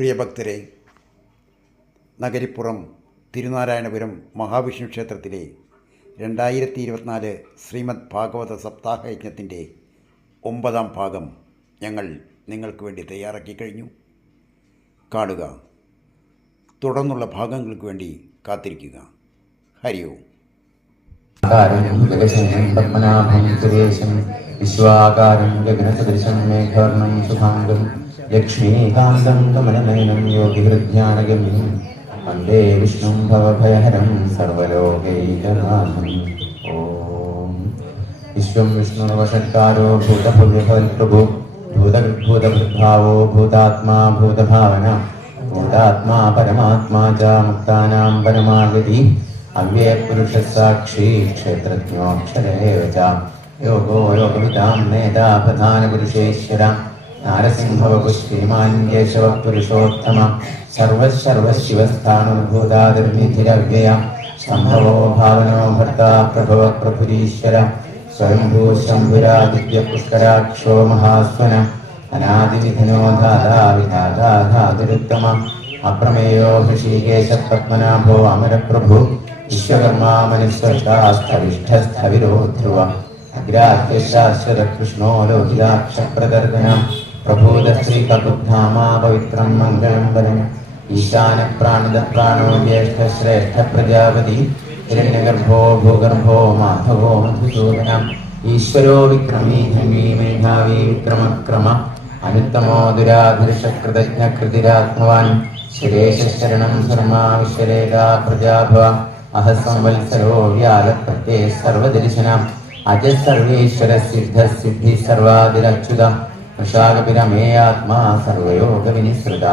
പ്രിയഭക്തരെ, നഗരിപ്പുറം തിരുനാരായണപുരം മഹാവിഷ്ണു ക്ഷേത്രത്തിലെ 2024 ശ്രീമദ് ഭാഗവത സപ്താഹയജ്ഞത്തിൻ്റെ 9ാം ഭാഗം ഞങ്ങൾ നിങ്ങൾക്ക് വേണ്ടി തയ്യാറാക്കി കഴിഞ്ഞു. കാണുക. തുടർന്നുള്ള ഭാഗങ്ങൾക്ക് വേണ്ടി കാത്തിരിക്കുക. ഹരി ഓം. വിശ്വാകാരം ഗഗനസദൃശം മേഘവർണം ശുഭാംഗം ലക്ഷ്മീകാന്തം കമലനയനം യോഗിഹൃജ്ഞാനഗമ്യം വന്ദേ വിഷ്ണും ഭവഭയഹരം സർവലോകൈകനാഥം. ഓം. വിശ്വം വിഷ്ണുർവഷട്കാരോ ഭൂതഭവ്യഭവൽപ്രഭു ഭൂതഭൃദ്ഭാവോ ഭൂതാത്മാ ഭൂതഭാവന ഭൂതാത്മാ പരമാത്മാ ച മുക്താനാം പരമാഗതി അവ്യയപുരുഷസാക്ഷി ക്ഷേത്രജ്ഞോക്ഷരേവ ച യോഗോ യോഗവിതാം നേതാ പ്രധാനപുരുഷേശ്വര നാരസിംഹവപു ശ്രീമാൻ കേശവ പുരുഷോത്തമ സർവശിവസ്ഥാനുർഭൂതാതിർനിധിരവ്യയ സംഭവോ ഭാവനോ ഭർത്ത പ്രഭവ പ്രഭുരീശ്വര സ്വയംഭൂ ശംഭുരാദിത്യ പുഷ്കരാക്ഷോ മഹാസ്വന അനാദിവിഘ്നോ ധാതാ വിധാതാ ധാതുരുത്തമ അപ്രമേയോ ഹൃഷീകേശ പത്മനാഭോ അമരപ്രഭു വിശ്വകർമാ മനുസ്വഷ്ടാസ്ഥവിഷ്ഠസ്ഥവിരോ ധ്രുവ അഗ്രാഹ്യശാശ്വതകൃഷ്ണോ ലോകിതാക്ഷപ്രദർദന പ്രഭൂതശ്രീകകുബ്ധാമാ പവിത്രം മംഗളം വരം ഈശാന പ്രാണദ പ്രാണോ ജ്യേഷ്ഠശ്രേഷ്ഠ പ്രജാപതി ഹിരണ്യഗർഭോ ഭൂഗർഭോ മാധവോ മധുസൂദന ഈശ്വരോ വിക്രമീ ധന്വീ മേധാവി വിക്രമക്രമ അനുത്തമോ ദുരാധർഷകൃതജ്ഞകൃതിരാത്മവാൻ സുരേശരണം ധർമാ വിശ്വരേഖാ പ്രജാഭവ അഹസംവത്സരോ വ്യാലപ്രത്യേ സർവദർശന അജ സർവേശ്വര സിദ്ധ സിദ്ധി സർവാദിരച്യുത വൃഷാകപിരമേയാത്മാ സർവയോഗ വിനിസൃത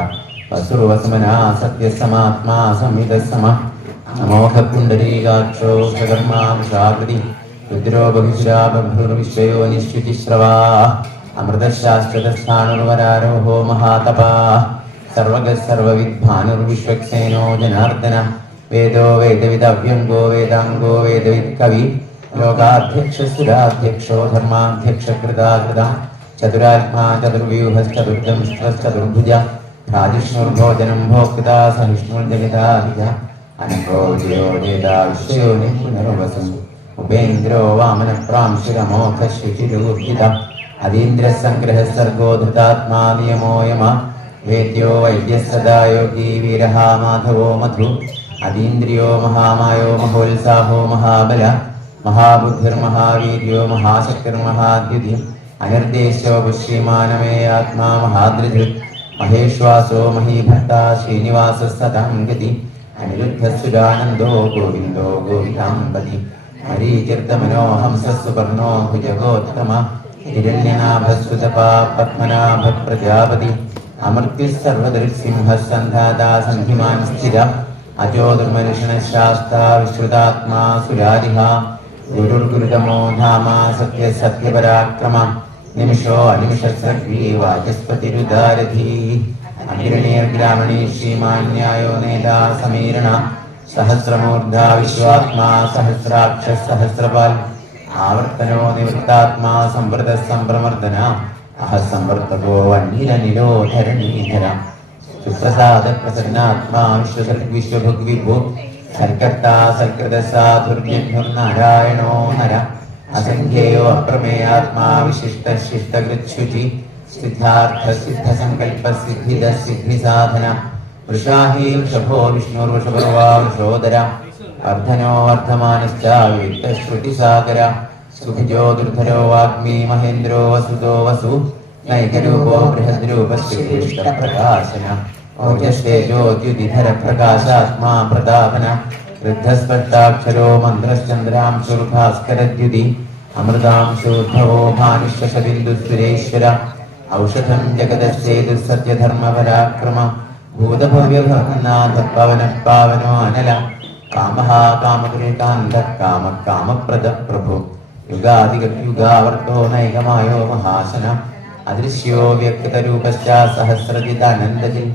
വസുർവസുമനാ സത്യസമാത്മാ സംഹിതസമ അമോഘ പുണ്ഡരീകാക്ഷോ സകർമാ വൃഷാകൃതി രുദ്രോ ബഹുശ്രാബഭുർവിശ്വയോ നിശ്ചുതിശ്രവാ അമൃതശാസ്ത്രസ്ഥാണുർവരാരോഹോ മഹാതപാ സർവഗ സർവവിദ്ഭാനുർവിശ്വക്സേനോ ജനാർദ്ദന വേദോ വേദവിദവ്യംഗോ വേദാംഗോ വേദവിദ് കവി ലോകാധ്യക്ഷസുരാധ്യക്ഷോ ധർമാധ്യക്ഷകൃതാകൃത ചതുരാത്മാ ചതുർവ്യൂഹശ്ചതുർദംശ്ചതുർഭുജ രാജിഷ്ണുർഭോജനം ഭോക്ത സഹിഷ്ണുർജഗതാഭിജ അനഘോജയോ ദേദാ വിശ്വയോ പുനർവസം ഉപേന്ദ്രോ വാമനപ്രാംശുരമോഘ ശുചിരൂർജിത അതീന്ദ്രസംഗ്രഹ സർഗോ ധൃതാത്മാ നിയമോ യമ വേദ്യോ വൈദ്യ സദാ യോഗീ വീരഃ മാധവോ മധു അതീന്ദ്രിയോ മഹാമായോ മഹോത്സാഹോ മഹാബല മഹാബുദ്ധിർമഹാവീര്യോ മഹാശക്തിർമഹാദ്യുതി അനിർദേശോ പുശ്രീമാനമേ ആത്മാ മഹാദ്രിധൃ മഹേശ്വാസോ മഹീഭർത്ത ശ്രീനിവാസ സദാം ഗതി അനിരുദ്ധസുരാനന്ദോ ഗോവിന്ദോ ഗോവിന്ദാംബതി മരീചിർദമനോ ഹംസസുപർണോ ഭുജഗോത്തമ ഹിരണ്യനാഭസ്സുതപാ പത്മനാഭ പ്രജാപതി അമൃത്യുസർവദൃക്സിംഹ സന്ധാതാ സന്ധിമാൻ സ്ഥിര അജോ ദുർമനുഷണ ശാസ്താ വിശ്രുതാത്മാ സുരാരിഹ ഗുരുർഗുരുതമോ ധാമാ സത്യ സത്യപരാക്രമ നിമിഷോ അനിമിഷസ്രഗ്രീ വാചസ്പതിരുദാരധീ അഗ്രണീർഗ്രാമണീ ശ്രീമാന്യായോ നേതാ സമീരണ സഹസ്രമൂർധാ വിശ്വാത്മാ സഹസ്രാക്ഷ സഹസ്രപാൽ ആവർത്തനോ നിവൃത്താത്മാ സംവൃത സംപ്രമർദ്ദന അഹസംവർത്തകോ വന്യനിരോധരണീധര സുപ്രസാദ പ്രസന്നാത്മാ വിശ്വഭുഗ്വിഭു സൽക്കർത്താ സൽകൃതസാധുർനാരായണോ നര അസംഖ്യേയോ അപ്രമേയാത്മാ വിശിഷ്ട ശിഷ്ടകൃച്ഛുചി സിദ്ധാർത്ഥ സിദ്ധസങ്കൽപ്പ സിദ്ധിദ സിദ്ധിസാധന വൃഷാഹി വൃഷഭോ വിഷ്ണുർവൃഷഭർവാ വൃഷോദര അർദ്ധനോ അർദ്ധമാനശ്ച വിവിക്തശ്രുതിസാഗര സുഖിജോ ദുർധരോ വാഗ്മീ മഹേന്ദ്രോ വസുതോ വസു നൈകരൂപോ ബൃഹദ്രൂപ ശ്രീകൃഷ്ണപ്രകാശന ഓജസ്തേജോദ്യുതിധര പ്രകാശാത്മാ പ്രതാപന വൃദ്ധസ്പഷ്ടാക്ഷരോ മന്ത്രശ്ചന്ദ്രാംശുർഭാസ്കരദ്യുതി അമൃതാംശൂർഭവോ ഭാനുശ്വസബിന്ദുസുരേശ്വര ഔഷധം ജഗതശ്ചേതു സത്യധർമ്മപരാക്രമ ഭൂതഭവ്യഭവനാഥ പവന പാവനോ അനല കാമഃ കാമകൃതാന്ത കാമ കാമപ്രദ പ്രഭു യുഗാദിയുഗാവർത്തോ നൈകമായോ മഹാശന അദൃശ്യോ വ്യക്തരൂപശ്ച സഹസ്രജിതാനന്ദതി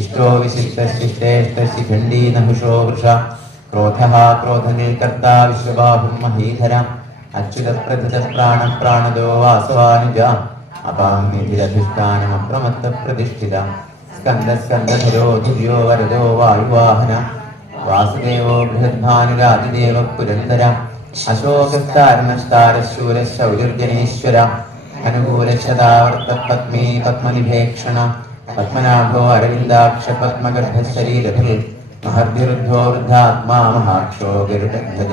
ഇഷ്ടോ വിശിഷ്ടശിഷ്ടേഷ്ടശിഖണ്ഡീ നഹുഷോ വൃഷ ക്രോധഃ ക്രോധനിൽകർത്താ വിശ്വബാഹും മഹീധര അച്യുതപ്രഥിത പ്രാണപ്രാണദോ വാസവാനുജ അപാംനിധിരധിഷ്ഠാനമപ്രമത്ത പ്രതിഷ്ഠിത സ്കന്ദസ്കന്ദധരോ ധുര്യോ വരദോ വായുവാഹന വാസുദേവോ ബൃഹദ്ഭാനുരാതിദേവ പുരന്ദര അശോകസ്താരണസ്താരശൂരശൗര്യർജനേശ്വര അനുകൂലക്ഷതാവർത്തപത്മേ പത്മനിഭേക്ഷണ പത്മനാഭോ അരവിന്ദാക്ഷ പത്മഗർഭശരീരഭിൽ മഹർഭിരുദ്ധോ വൃദ്ധാത്മാ മഹാക്ഷോ ഗരുഡധ്വജ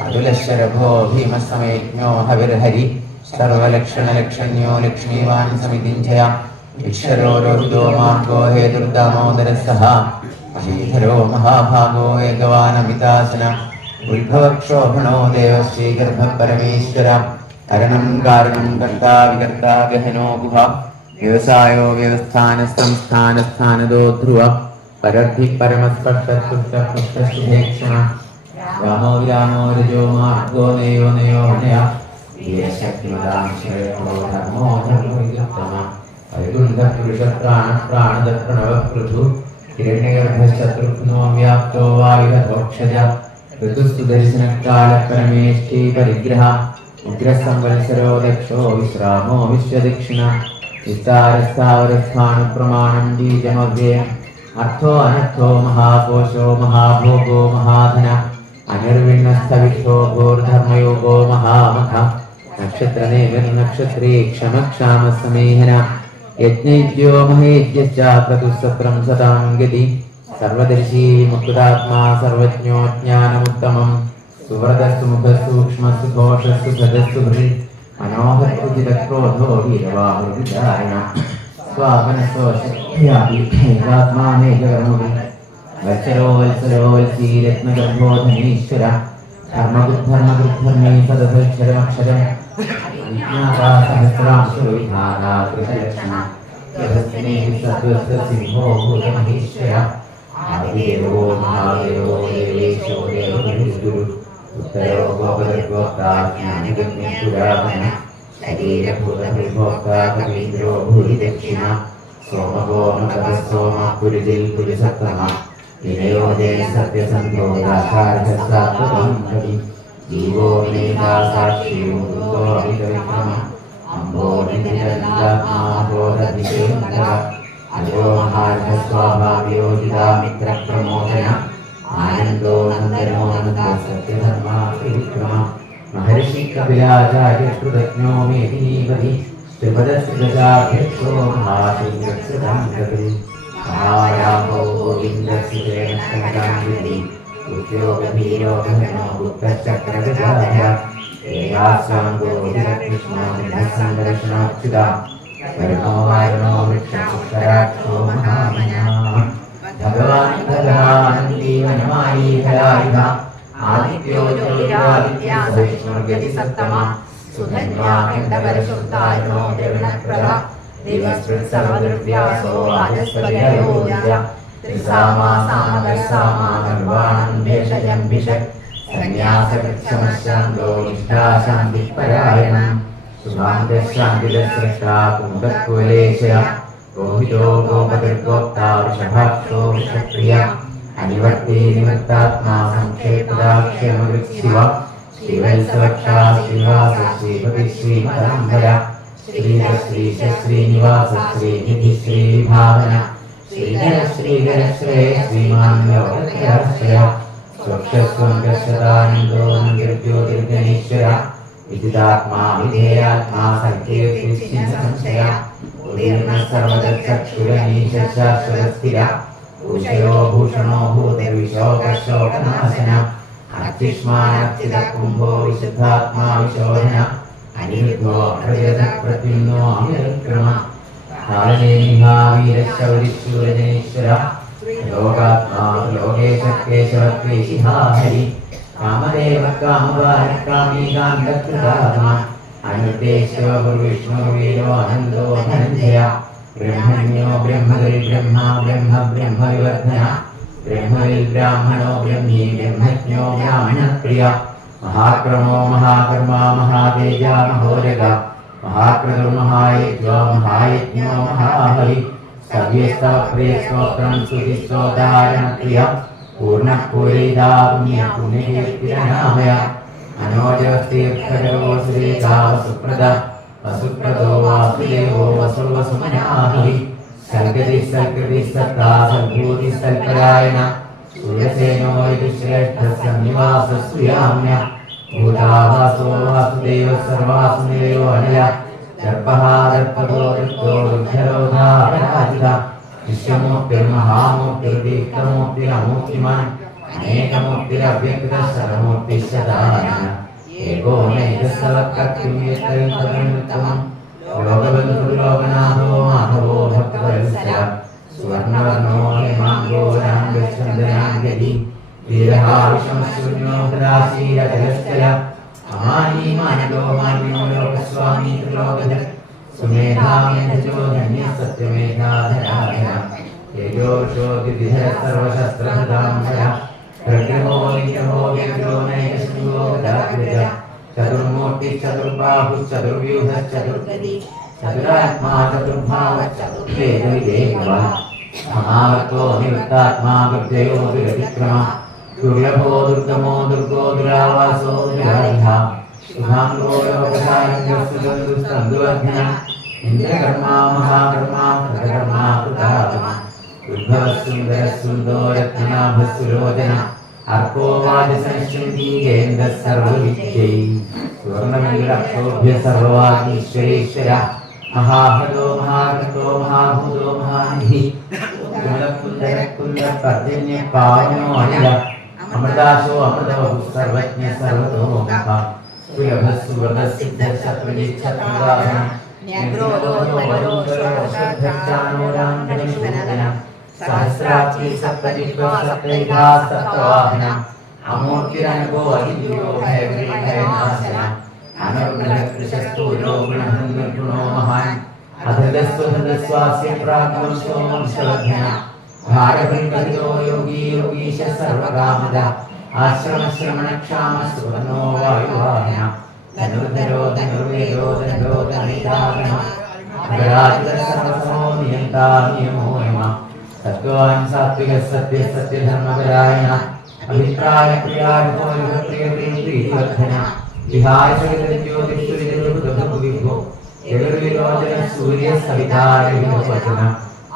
അതുലശരഭോ ഭീമസമേജ്ഞോ ഹവിർഹരി സർവലക്ഷണലക്ഷണ്യോ ലക്ഷ്മീവാൻ സമിതിഞ്ജയ ഈശ്വരോ രോഹിതോ മാർഗോ ഹേതുർദാമോദര സഹ മഹീധരോ മഹാഭാഗോ ഏകവാനമിതാസന ഉത്ഭവക്ഷോഭണോ ദേവശ്രീഗർഭപരമേശ്വര കരണം കാരണം കർത്താ വികർത്താ ഗഹനോ ഗുഹ വ്യവസായോ വ്യവസ്ഥാന സംസ്ഥാനസ്ഥാനദോ ധ്രുവ പരദ്ധി പരമസ്പഷ്ടശുഭേക്ഷണ രാമോ വിരാമോ രജോ മാർഗോ നയോ നയോ ഹനയ ധീരശക്തിമതാം ശ്രേയോ ധർമ്മോ ധർമ്മവികൃത്തമ വൈകുണ്ഠ പുരുഷ പ്രാണ പ്രാണദ പ്രണവ പൃഥു ഹിരണ്യഗർഭശത്രുഘ്നോ വ്യാപ്തോ വായുധോക്ഷജ ഋതുസ്തു ദർശനകാല പരമേഷ്ഠി പരിഗ്രഹ ഉഗ്രസംവത്സരോ ദക്ഷോ വിശ്രാമോ വിശ്വദക്ഷിണ വിസ്താരസ്ഥാവരസ്ഥാണു പ്രമാണം ബീജമവ്യയം അർത്ഥോ അനർത്ഥോ മഹാകോശോ മഹാഭോഗോ മഹാധന അനിർവിണ്ണസ്ഥവിദ്ധോ ഭോർധർമ്മയോഗോ മഹാമഖ നക്ഷത്രനേമിർനക്ഷത്രേ ക്ഷമക്ഷാമസമേഹന യജ്ഞൈദ്യോ മഹേജ്യശ്ച ക്രതുസ്സത്രം സതാം ഗതി സർവദർശീ മുക്താത്മാ സർവജ്ഞോ ജ്ഞാനമുത്തമം സുവ്രതസ്തു മുഖസൂക്ഷ്മസ്തു ഘോഷസ്തു സദസ്തു ഹൃ മനോഹരക്രോധോ വീരവാഹുർവിചാരണ സ്വാപനസ്വ ശക്തിയാത്മാനേകർമുഖി വത്സരോ വത്സരോ വത്സീ രത്നഗർഭോധനീശ്വര ധർമ്മഗുദ്ധർമ്മഗുദ്ധർമ്മേ സദസക്ഷരമക്ഷരം വിജ്ഞാതാ സഹസ്രാംശോ വിധാതാ കൃതലക്ഷണ യഹസ്നേ സദ്വസ്തസിംഹോ ഭൂതമഹേശ്വര ആദിദേവോ മഹാദേവോ ദേവേശോ ദേവഗുരു ഉത്തരോ ഗോപദർഗോക്താജ്ഞാനിഗമ്യപുരാതന ശരീരഭൂതവിഭോക്താ കവീന്ദ്രോ ഭൂരി ദക്ഷിണ സോമഗോമകവസോമ പുരുജിൽ പുരുഷത്തമ വിനയോദേ സത്യസന്ധോ ദാശാർഹസാത്വതം കവി ജീവോ വിനേതാ സാക്ഷി മുക്തോ അമിതവിക്രമ അംബോ നിരഞ്ജാത്മാ ബോധനിഷേന്ദ്ര അജോ മഹാർഹസ്വാഭാവ്യോജിതാ മിത്രപ്രമോദന ആനന്ദോ നന്ദനോ നന്ദ സത്യധർമാ ത്രിവിക്രമ മഹർഷി കപിലാചാര്യ കൃതജ്ഞോ മേദിനീപതി ത്രിപദസ്തജാഭ്യക്ഷോ മഹാശിംഗക്ഷതാംഗതി മഹാരാമോ ഗോവിന്ദസുരേണ ഉദ്യോഗഭീരോഗമനോ ബുദ്ധചക്രഗജായ ഏകാസാംഗോ കൃഷ്ണോ നിധസംഘർഷണാച്യുത വരുണോ വാരുണോ വൃക്ഷപുഷ്കരാക്ഷോ മഹാമനാ ഭഗവാൻ ഭഗവാനന്ദീവനമായി ഫലായുധ ആദിത്യോ ജ്യോതിരാദിത്യാ സവിഷ്ണുർഗതി സത്തമ സുധന്വാഖണ്ഡപരശുദ്ധാരുണോ ദ്രവിണപ്രഭ ദിവസ്പൃത് സർവദ്രവ്യാസോ വാചസ്പതിയോജ ത്രിസാമാ സാമകർസാമാ നിർവാണം ഭേഷജം ഭിഷക് സന്യാസകൃത്സമശാന്തോ നിഷ്ഠാശാന്തിപരായണം ശുഭാന്തശാന്തിരസ്രഷ്ടാ കുമുദക്കുലേശയ ഗോഹിതോ ഗോപദർഗോക്താ വൃഷഭാക്ഷോ വൃഷപ്രിയ അനിവർത്തി നിമിത്താത്മാ സംക്ഷേപദാക്ഷേമവൃക്ഷിവ ശ്രീവത്സവക്ഷാ ശ്രീനിവാസ ശ്രീപതി ശ്രീപരംബര ശ്രീധശ്രീശ ശ്രീനിവാസ ശ്രീനിധി ശ്രീഭാവന ശ്രീധര ശ്രീധര ശ്രേയ ശ്രീമാൻ ലോകത്രയാശ്രയ സ്വക്ഷസ്വം ഗച്ഛതാനന്ദോ നിർജ്യോതിർഗണീശ്വര വിദിതാത്മാ വിധേയാത്മാ സങ്കീർത്തി സംശയ ഉദീർണ സർവദക്ഷുരനീശാശ്വതസ്ഥിര ഭൂഷയോ ഭൂഷണോ ഭൂതവിശോകശോകനാശന അത്യുഷ്മാനർച്ചിത കുംഭോ വിശുദ്ധാത്മാ വിശോധന അനിരുദ്ധോ പ്രജത പ്രത്യുന്നോ അമിരക്രമ കാലനേമിഹാവീരശൗരിശൂരജനീശ്വര ലോകാത്മാ ലോകേശ കേശവത്വേശിഹാ ഹരി കാമദേവ കാമവാരകാമീകാന്തകൃതാത്മ അനുദ്ദേശോ വിഷ്ണുർവീരോ അനന്തോ ധനഞ്ജയ ബ്രഹ്മണ്യോ ബ്രഹ്മഗരി ബ്രഹ്മ ബ്രഹ്മ ബ്രഹ്മവിവർദ്ധന ബ്രഹ്മവിൽ ബ്രാഹ്മണോ ബ്രഹ്മീ ബ്രഹ്മജ്ഞോ ബ്രാഹ്മണപ്രിയ മഹാക്രമോ മഹാകർമ്മ മഹാതേജ മഹോരഗ മഹാക്രതുർമഹായജ്ഞോ മഹായജ്ഞോ മഹാഹരി സവ്യസ്തപ്രിയസ്തോത്രം സുതിസ്തോതാരണപ്രിയ പൂർണ്ണപൂരിതാപുണ്യ പുണ്യകീർത്തിരനാമയ മനോജസ്തീർത്ഥരോ ശ്രീകാവസുപ്രദ വസുപ്രദോ വാസുദേവോ വസുവസുമനാഹരി സർഗ സൽഗതി സൽകൃതി സത്താ സൽഭൂതി സൽപരായണ സൂര്യസേനോ ശ്രേഷ്ഠ സന്നിവാസസ്യാമ്യ ഭൂതാവാസോ വാസുദേവ സർവാസുദേവോ അനയ ദർപ്പഹാദർപ്പദോ ദൃഷ്ടോ രുദ്ധരോധാപരാജിത വിശ്വമൂർത്തിർമഹാമൂർത്തിർദീപ്തമൂർത്തിരമൂർത്തിമാൻ അനേകമൂർത്തിരവ്യക്ത സർവമൂർത്തിശതാനന ഏകോനൈകസവക്രത്യുമ്യത്രയും ലോകബന്ധുർലോകനാഥോ മാധവോ ഭക്തവത്സല സുവർണവർണോ ഹിമാംഗോരാംഗചന്ദ്രനാംഗതി വീരഹാവിഷമശൂന്യോ ഹൃദാശീലജലസ്ഥല അമാനീമാനോ മാന്യോ ലോകസ്വാമി ത്രിലോകധര സുമേധാമേധജോ ധന്യ സത്യമേധാധരാധര തേജോഷോ വിധിധര സർവശസ്ത്രഹൃതാംബര പ്രഗ്രഹോ വിഗ്രഹോ വ്യഗ്രോ നൈകശൃംഗോ ഗദാഗ്രജ ചതുർമൂർത്തി ചതുർബാഹു ചതുർവ്യൂഹ ചതുർഗതി ചതുരാത്മാ ചതുർഭാവ ചതുർവേദവിദേഹവാൻ മഹാവർത്തോ നിവൃത്താത്മാ വിദ്യയോ വിരതിക്രമ ദുർലഭോ ദുർഗമോ ദുർഗോ ദുരാവാസോ ദുരാരിഹ ശുഭാംഗോ ലോകസായുസ്തന്തുവർദ്ധന ഇന്ദ്രകർമാ മഹാകർമാ കൃതകർമാ കൃതാത്മ ഉദ്ഭവസുന്ദരസുന്ദോ രത്നാഭസുലോചന അർക്കോ വാചസംശുദ്ധീകേന്ദ്ര സർവവിദ്യൈ സുവർണമണ്ഡലക്ഷോഭ്യ സർവവാഗീശ്വരീശ്വര മഹാഹൃദോ മഹാകൃതോ മഹാഭൂതോ മഹാനിധി കുലകുലകുലപർജന്യ പാവനോ അനില അമൃതാശോ അമൃതവഹു സർവജ്ഞ സർവതോമുഖ സുലഭസുവർണസിദ്ധ ശത്രുജിച്ഛത്രുദാഹന സഹസ്രാക്ഷി സപ്തജിഹ്വാ സപ്തൈകാ സപ്തവാഹന അമൂർത്തിരനുഭോ അതിഥിയോ ഭയനാശന അനർഗണകൃശസ്തൂരോ ഗുണോ മഹാൻ അധൃതസ്വധൃതസ്വാസ്യ പ്രാഗ്വംശോ വംശവർദ്ധന ഭാരഭൃംഗതിയോ യോഗീ യോഗീശ സർവകാമദ ആശ്രമശ്രമണക്ഷാമ സുവർണോ വായുവാഹന ധനുർധരോ ധനുർവേദോ ധനോ ധനൈതാഗണ അപരാജിത സർവസമോ നിയന്താ നിയമോ യമ സത്വാൻ സാത്വിക സത്യ സത്യധർമ്മപരായണ അഭിപ്രായ പ്രിയാർഹോ യുഗപ്രിയ പ്രീതിവർദ്ധന വിഹായ ജ്യോതിഷുവിഭോ ജഗദ്വിരോചന സൂര്യ സവിതാരവിഭവന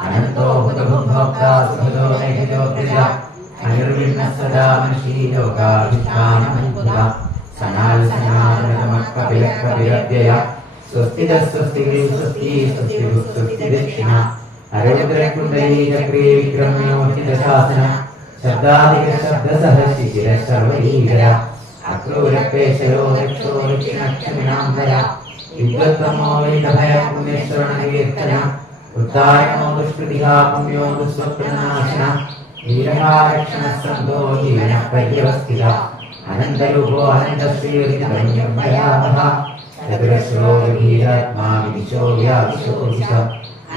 അനന്തോ ഭുതഭോക്ത സുഖദോ നൈഹിതോഗ്രജ അനിർവിണ്ണ സദാ മനീ ലോകാഭിഷ്ഠാനമദ്ഭുത സനാൽ സനാതനമക്കപിലക്കപിലവ്യയ സ്വസ്തിത സ്വസ്തി സ്വസ്തി സ്വസ്തി സ്വസ്തി ദക്ഷിണ അരൗദ്രകുണ്ടലീ ചക്രേ വിക്രമ്യോചിത ശാസന ശബ്ദാധിക ശബ്ദസഹ ശിശിര സർവീകര അക്രൂരപേശയോ രക്ഷോ ദക്ഷിണക്ഷമിണാംബര വിദ്വത്തമോ വിദഭയ പുണ്യശ്രവണകീർത്തന ഉത്താരണോ ദുഷ്കൃതിഹാ പുണ്യോ ദുസ്വപ്നനാശന വീരഹാരക്ഷണ സന്തോ ജീവന പര്യവസ്ഥിത അനന്തരൂപോ അനന്തശ്രീർഭയാവഹ ചതുരശ്രോ ഗീരാത്മാ വിദിശോ വ്യാദിശോ ദിശ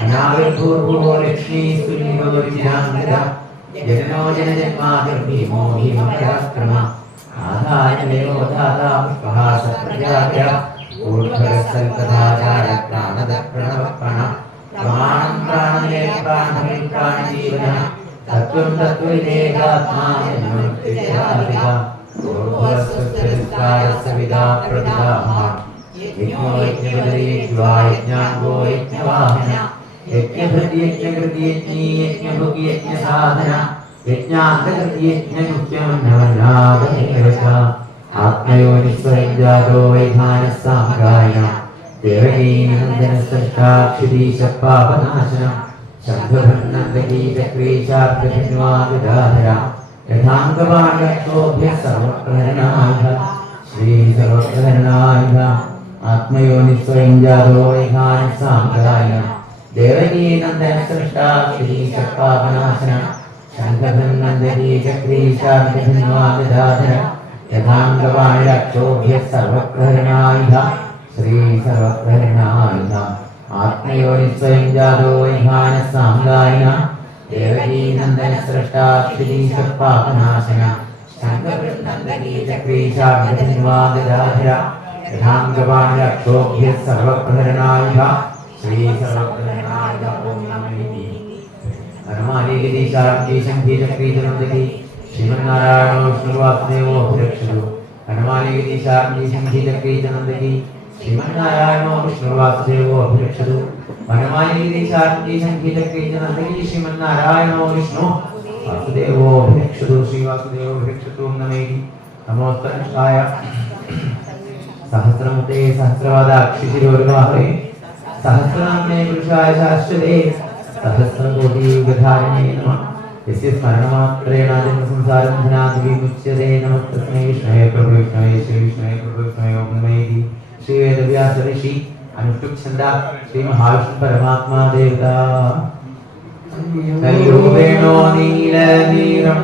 അനാവിർഭൂർഭുവോ ലക്ഷ്മീ സുനിയോരിജാന്തര ജനനോ ജനജന്മാതിർഭീമോ ഭീമപരാക്രമ ആധാരമയോ ധാതാ പുഷ്പഹാസ പ്രജാഭ്യ ഊർധ്വരസൽപദാചാര പ്രാണദ പ്രണവപ്രണ പ്രമാണം പ്രാണനേ പ്രാണമേ പ്രാണജീവന തത്വം തത്വവിദേകാത്മാ ജന്മമുക്തിരാധിക ൂർധ്വസ്വസ്തരിസ്കാരസവിദാ പ്രതിദാമ യജ്ഞോ യജ്ഞവദരീജ്വാ യജ്ഞാംഗോ യജ്ഞവാഹന യജ്ഞഭൃതി യജ്ഞകൃതി യജ്ഞീ യജ്ഞഭുഗി യജ്ഞസാധന യജ്ഞാന്തകൃതി യജ്ഞയുക്തമന്നവനാഗമേവച ആത്മയോനിസ്വയം ജാതോ വൈധാനസാമഗായന ദേവകീനന്ദനസൃഷ്ടാക്ഷുരീശ പാപനാശന ശബ്ദഭന്നന്ദഗീതക്രീശാർദ്ധന്വാദാധര യഥാംഗവാണ്യോഭ്യ സർവപ്രഹരണായുധ ശ്രീ സർവപ്രഹരണായുധ ആത്മയോനിസ്വയം ജാതോ വൈധാനസാമഗായന ദേവകീനന്ദനസൃഷ്ടാക്ഷുരീശ പാപനാശന ശംഖഭന്നന്ദഗീതക്രീശാർദ്ധന്വാദാധര യഥാംഗവാണ്യോഭ്യ സർവപ്രഹരണായുധ ശ്രീ സർവപ്രഹരണായുധ ആത്മയോനിസ്വയം ജാതോ വൈധാനസാമഗായന ദേവകീനന്ദനസൃഷ്ടാക്ഷുരീശ പാപനാശന ശംഖഭന്നന്ദഗീതക്രീശാർദ്ധന്വാദാധര യഥാംഗവാണ്യോഭ്യ സർവപ്രഹരണായുധ ശ്രീ സർവപ്രഹരണായുധ ഓം നമഃ ഹനുമാനീഗീശാർഗീശംഗീതക്രീശനന്ദഗീ ശ്രീമന്നാരായണോ വിഷ്ണുവാസുദേവോ അഭിരക്ഷതു ഹനുമാനീഗീശാർഗീശംഗീതക്രീശനന്ദഗീ ശ്രീമന്നാരായണോ വിഷ്ണുവാസുദേവോ അഭിരക്ഷതു വനമാലി ശാന്തി സംഗീതക്രീജ നന്ദി ശ്രീമന്നാരായണോ വിഷ്ണു വാസുദേവോ ഭിക്ഷതു ശ്രീ വാസുദേവോ ഭിക്ഷതു നമേഹി നമോസ്തരായ സഹസ്രമുഖേ സഹസ്രവാദാക്ഷിശിരോർവാഹേ സഹസ്രനാമേ പുരുഷായ ശാശ്വതേ സഹസ്രകോടിയുഗധാരണേ നമഃ യസ്യ സ്മരണമാത്രേണ ജന്മസംസാരം ധനാദിവിമുച്യതേ നമഃ തസ്മൈ വിഷ്ണവേ പ്രഭു വിഷ്ണവേ ശ്രീ വിഷ്ണവേ പ്രഭു വിഷ്ണവേ ഓം നമേഹി ശ്രീ വേദവ്യാസ ഋഷി അനുഷ്ഠുപ് ഛന്ദ ശ്രീ മഹാവിഷ്ണു പരമാത്മാ ദേവത കല്ലു വേണോ നീല നീളം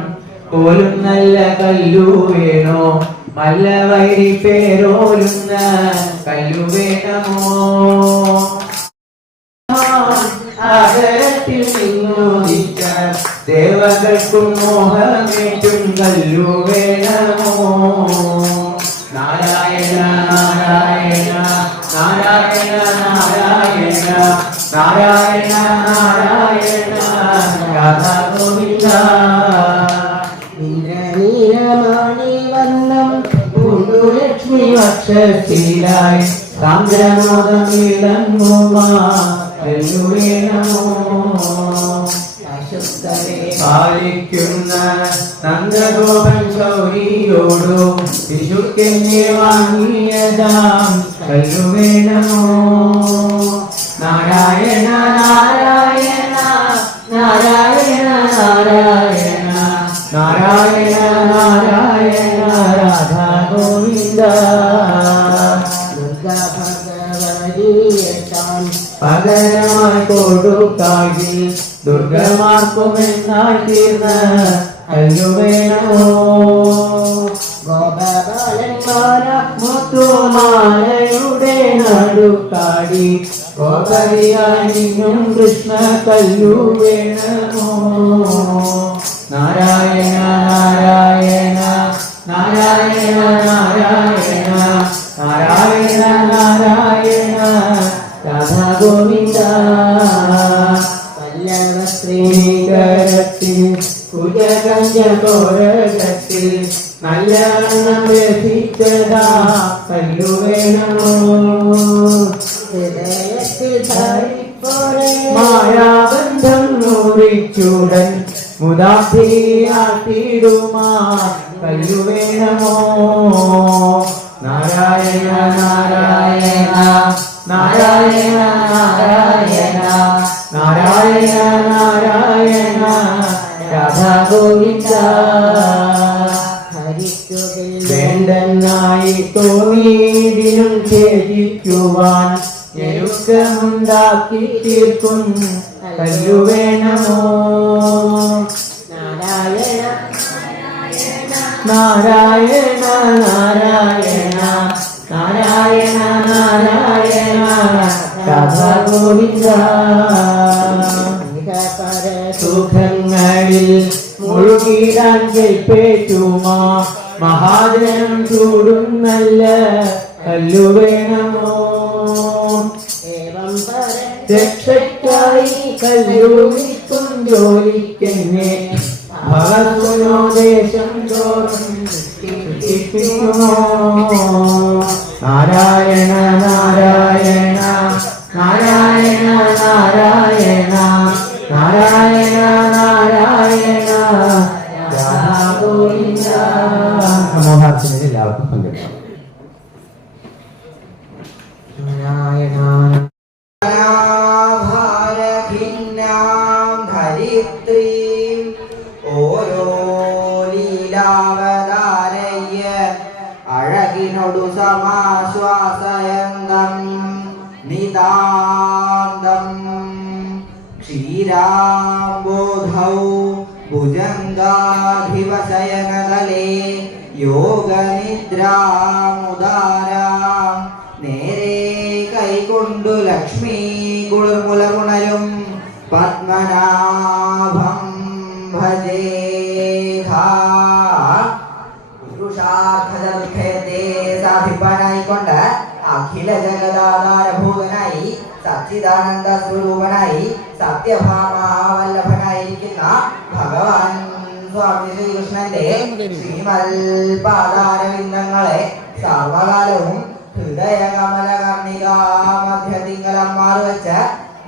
പോലും നല്ല കല്ലു വേണോ മല്ല വൈരി പേരോലുന്ന കല്ലു വേണമോ ആദരത്തിൽ നിന്നോദിച്ച ദേവകൾക്കും മോഹമേറ്റും കല്ലു വേണമോ നാരായണ നാരായണ നാരായണ നാരായണ നാരായണ നാരായണ രാധാ ഗോവിന്ദ ഇന്ദ്രനീലമണി വർണ്ണം ലക്ഷ്മി വക്ഷശീലായി സാന്ദ്രമോദം വിളങ്ങുമാ പാലിക്കുന്ന നന്ദഗോപൻ ശൗരിയോടു വിശുക്കെന്നെ വാങ്ങിയതാം കല്ലുവേണമോ നാരായണ നാരായണ നാരായണ നാരായണ നാരായണ നാരായണ രാധാ ഗോവിന്ദ ദുർഗഭഗവതിയെത്താൻ പകരമായി കൊടുക്കാകിൽ ദുർഗമാർക്കുമെന്നായി തീർന്ന കല്ലുവേണമോ ഗോപബാലന്മാര മുത്തുമാലയുടെ നടുക്കാടി ഗോപതിയാനിനും കൃഷ്ണ കല്ലുവേണമോ നാരായണ നാരായണ നാരായണ നാരായണ നാരായണ നാരായണ രാധാ ഗോവിന്ദ പല്ലവ ശ്രീകരത്തിൽ കുജകഞ്ചകോരകത്തിൽ നല്ലവണ്ണം രസിച്ചതാ കല്ലുവേണമോ ഹൃദയത്തിൽ ധരിപ്പോരെ മായാബന്ധം മുറിച്ചുടൻ മുദാഭിയാട്ടിടുമാ കല്ലുവേണമോ നാരായണ നാരായണ നാരായണ നാരായണ നാരായണ നാരായണ രാധാ ഗോവിന്ദ ഹരിക്കുകിൽ വേണ്ടെന്നായി തോന്നിയതിനും ഛേദിക്കുവാൻ ഞെരുക്കമുണ്ടാക്കി തീർക്കും കല്ലുവേണമോ നാരായണ നാരായണ നാരായണ നാരായണ നാരായണ രാധാ ഗോവിന്ദ സുഖങ്ങളിൽ മുഴുകിടാൻ കൽപ്പേറ്റുമാ മഹാജനം ചൂടും നല്ല കല്ലുവേണമോ ഏവം പര രക്ഷയ്ക്കായി കല്ലുവിക്കും ജോലിക്കെന്നെ ഭഗവതുപദേശം തോറും ശിക്ഷിപ്പിക്കുമോ നാരായണ നാരായണ നാരായണ നാരായണ നാരായണ നാരായണ രാധാ ഗോവിന്ദ സമൂഹാർച്ചനയിൽ എല്ലാവർക്കും പങ്കെടുക്കാം നാരായണ ഭാരഭിന്നാം ധരിത്രീം ഓരോ ലീലാവതാരയ്യ അഴകിനൊടു സമാശ്വാസയന്തം നിതാന്തം ക്ഷീരാംബോധൗ ഭുജംഗാധിപശയനതലേ യോഗനിദ്രാമുദാരാം നേരെ കൈകൊണ്ടു ലക്ഷ്മീ കുളിർമുലകുണരും പത്മനാഭം ഭജേഹ പുരുഷാർത്ഥദുഃഖത്തെ സാധിപ്പാനായിക്കൊണ്ട് അഖില ജഗദാധാരഭൂതനായി സച്ചിദാനന്ദ സ്വരൂപനായി സത്യഭാമാവല്ലഭനായിരിക്കുന്ന ഭഗവാൻ സ്വാമി ശ്രീകൃഷ്ണന്റെ ശ്രീമൽപാദാരവിന്ദങ്ങളെ സർവകാലവും ഹൃദയ കമല കർണിക മധ്യതിങ്കലന്മാർ വെച്ച്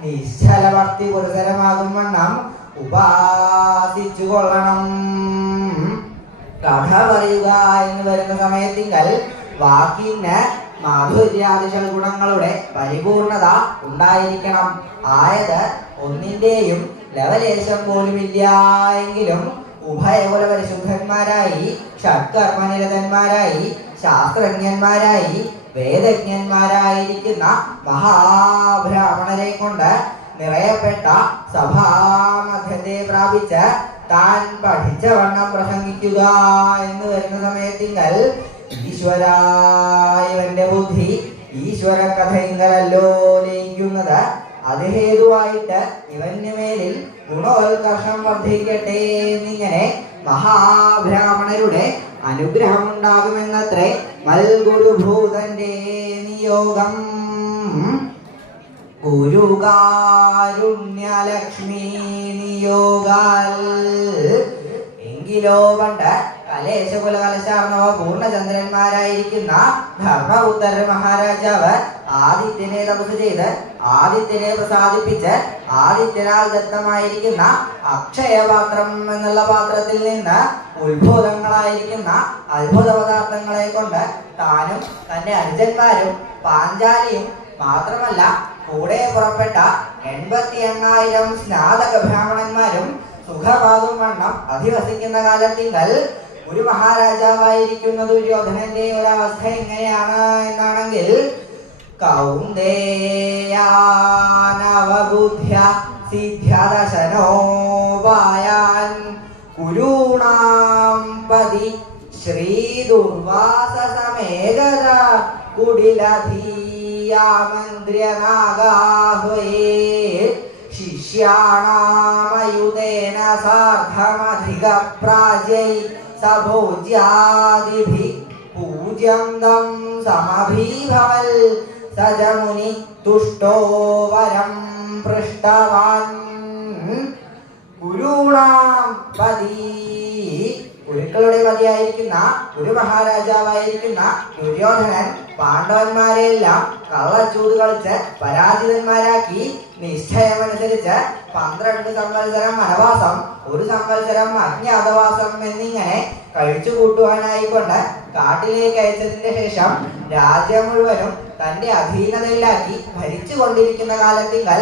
നിശ്ചല ഭക്തി പുരസരമാകും വണ്ണം ഉപാസിച്ചു കൊള്ളണം. കഥ പറയുക എന്ന് വരുന്ന സമയത്തിങ്കൽ വാക്കിന് മാധുര്യാദിശൽ ഗുണങ്ങളുടെ പരിപൂർണത ഉണ്ടായിരിക്കണം. ആയത് ഒന്നിന്റെയും ലവലേശം പോലുമില്ല എങ്കിലും ഉഭയകുല പരിശുദ്ധന്മാരായി ഷഡ്കർമ്മനിരതന്മാരായി ശാസ്ത്രജ്ഞന്മാരായി വേദജ്ഞന്മാരായിരിക്കുന്ന മഹാബ്രാഹ്മണരെ കൊണ്ട് നിറയപ്പെട്ട സഭാമധ്യത്തെ പ്രാപിച്ച് താൻ പഠിച്ച വണ്ണം പ്രസംഗിക്കുക എന്ന് വരുന്ന സമയത്തിങ്കൽ ഈശ്വരായവന്റെ ബുദ്ധി ഈശ്വര കഥയിങ്കലല്ലോ ലയിക്കുന്നത്. അത് ഹേതുവായിട്ട് ഇവന് മേലിൽ ഗുണോത്കർഷം വർദ്ധിക്കട്ടെ എന്നിങ്ങനെ മഹാബ്രാഹ്മണരുടെ അനുഗ്രഹമുണ്ടാകുമെന്നത്രേ മൽഗുരുഭൂതന്റെ നിയോഗം. ഗുരുകാരുണ്യലക്ഷ്മി നിയോഗാൽ എങ്കിലോ പണ്ട് കലേശകുല കലശാർണവ പൂർണ്ണചന്ദ്രന്മാരായിരിക്കുന്ന ധർമ്മപുത്ര മഹാരാജാവ് ആദിത്യനെ തപസ് ചെയ്ത് ആദിത്യനെ പ്രസാദിപ്പിച്ച് ആദിത്യനാൽ ദത്തമായിരിക്കുന്ന അക്ഷയപാത്രം എന്നുള്ള പാത്രത്തിൽ നിന്ന് ഉത്ഭുതങ്ങളായിരിക്കുന്ന അത്ഭുത പദാർത്ഥങ്ങളെ കൊണ്ട് താനും തന്റെ അനുജന്മാരും പാഞ്ചാലിയും മാത്രമല്ല കൂടെ പുറപ്പെട്ട 88,000 സ്നാതക ബ്രാഹ്മണന്മാരും സുഖപാകും വണ്ണം അധിവസിക്കുന്ന കാലത്തിങ്കൽ ഒരു മഹാരാജാവായിരിക്കുന്ന ദുര്യോധനന്റെ ഒരവസ്ഥ എങ്ങനെയാണ് എന്നാണെങ്കിൽ കൗന്ദേയാനവബുദ്ധ്യ സിദ്ധ്യദശനോപായാൻ കുരൂണാം പതി ശ്രീദുർവാസസമേകര കുടിലധീയാമന്ത്ര്യനാഗാഹ്വയേ ശിഷ്യാണാമയുതേന സാർദ്ധമധിക പ്രാജ്യൈ സഭോജ്യാദിഭി പൂജ്യന്തം സമഭീഭവൽ സജമുനി തുഷ്ടോ വരം പൃഷ്ടവാൻ. ഗുരുണാം പതി ഗുരുക്കളുടെ പതിയായിരിക്കുന്ന ഒരു മഹാരാജാവായിരിക്കുന്ന ദുര്യോധനൻ പാണ്ഡവന്മാരെയെല്ലാം കള്ളച്ചൂത് കളിച്ച് പരാജിതന്മാരാക്കി നിശ്ചയമനുസരിച്ച് 12 സംവത്സരം വനവാസം 1 സംവത്സരം അജ്ഞാതവാസം എന്നിങ്ങനെ കഴിച്ചു കൂട്ടുവാനായിക്കൊണ്ട് കാട്ടിലേക്ക് അയച്ചതിന്റെ ശേഷം രാജ്യം മുഴുവനും തന്റെ അധീനതയിലാക്കി ഭരിച്ചു കൊണ്ടിരിക്കുന്ന കാലത്തിങ്കൽ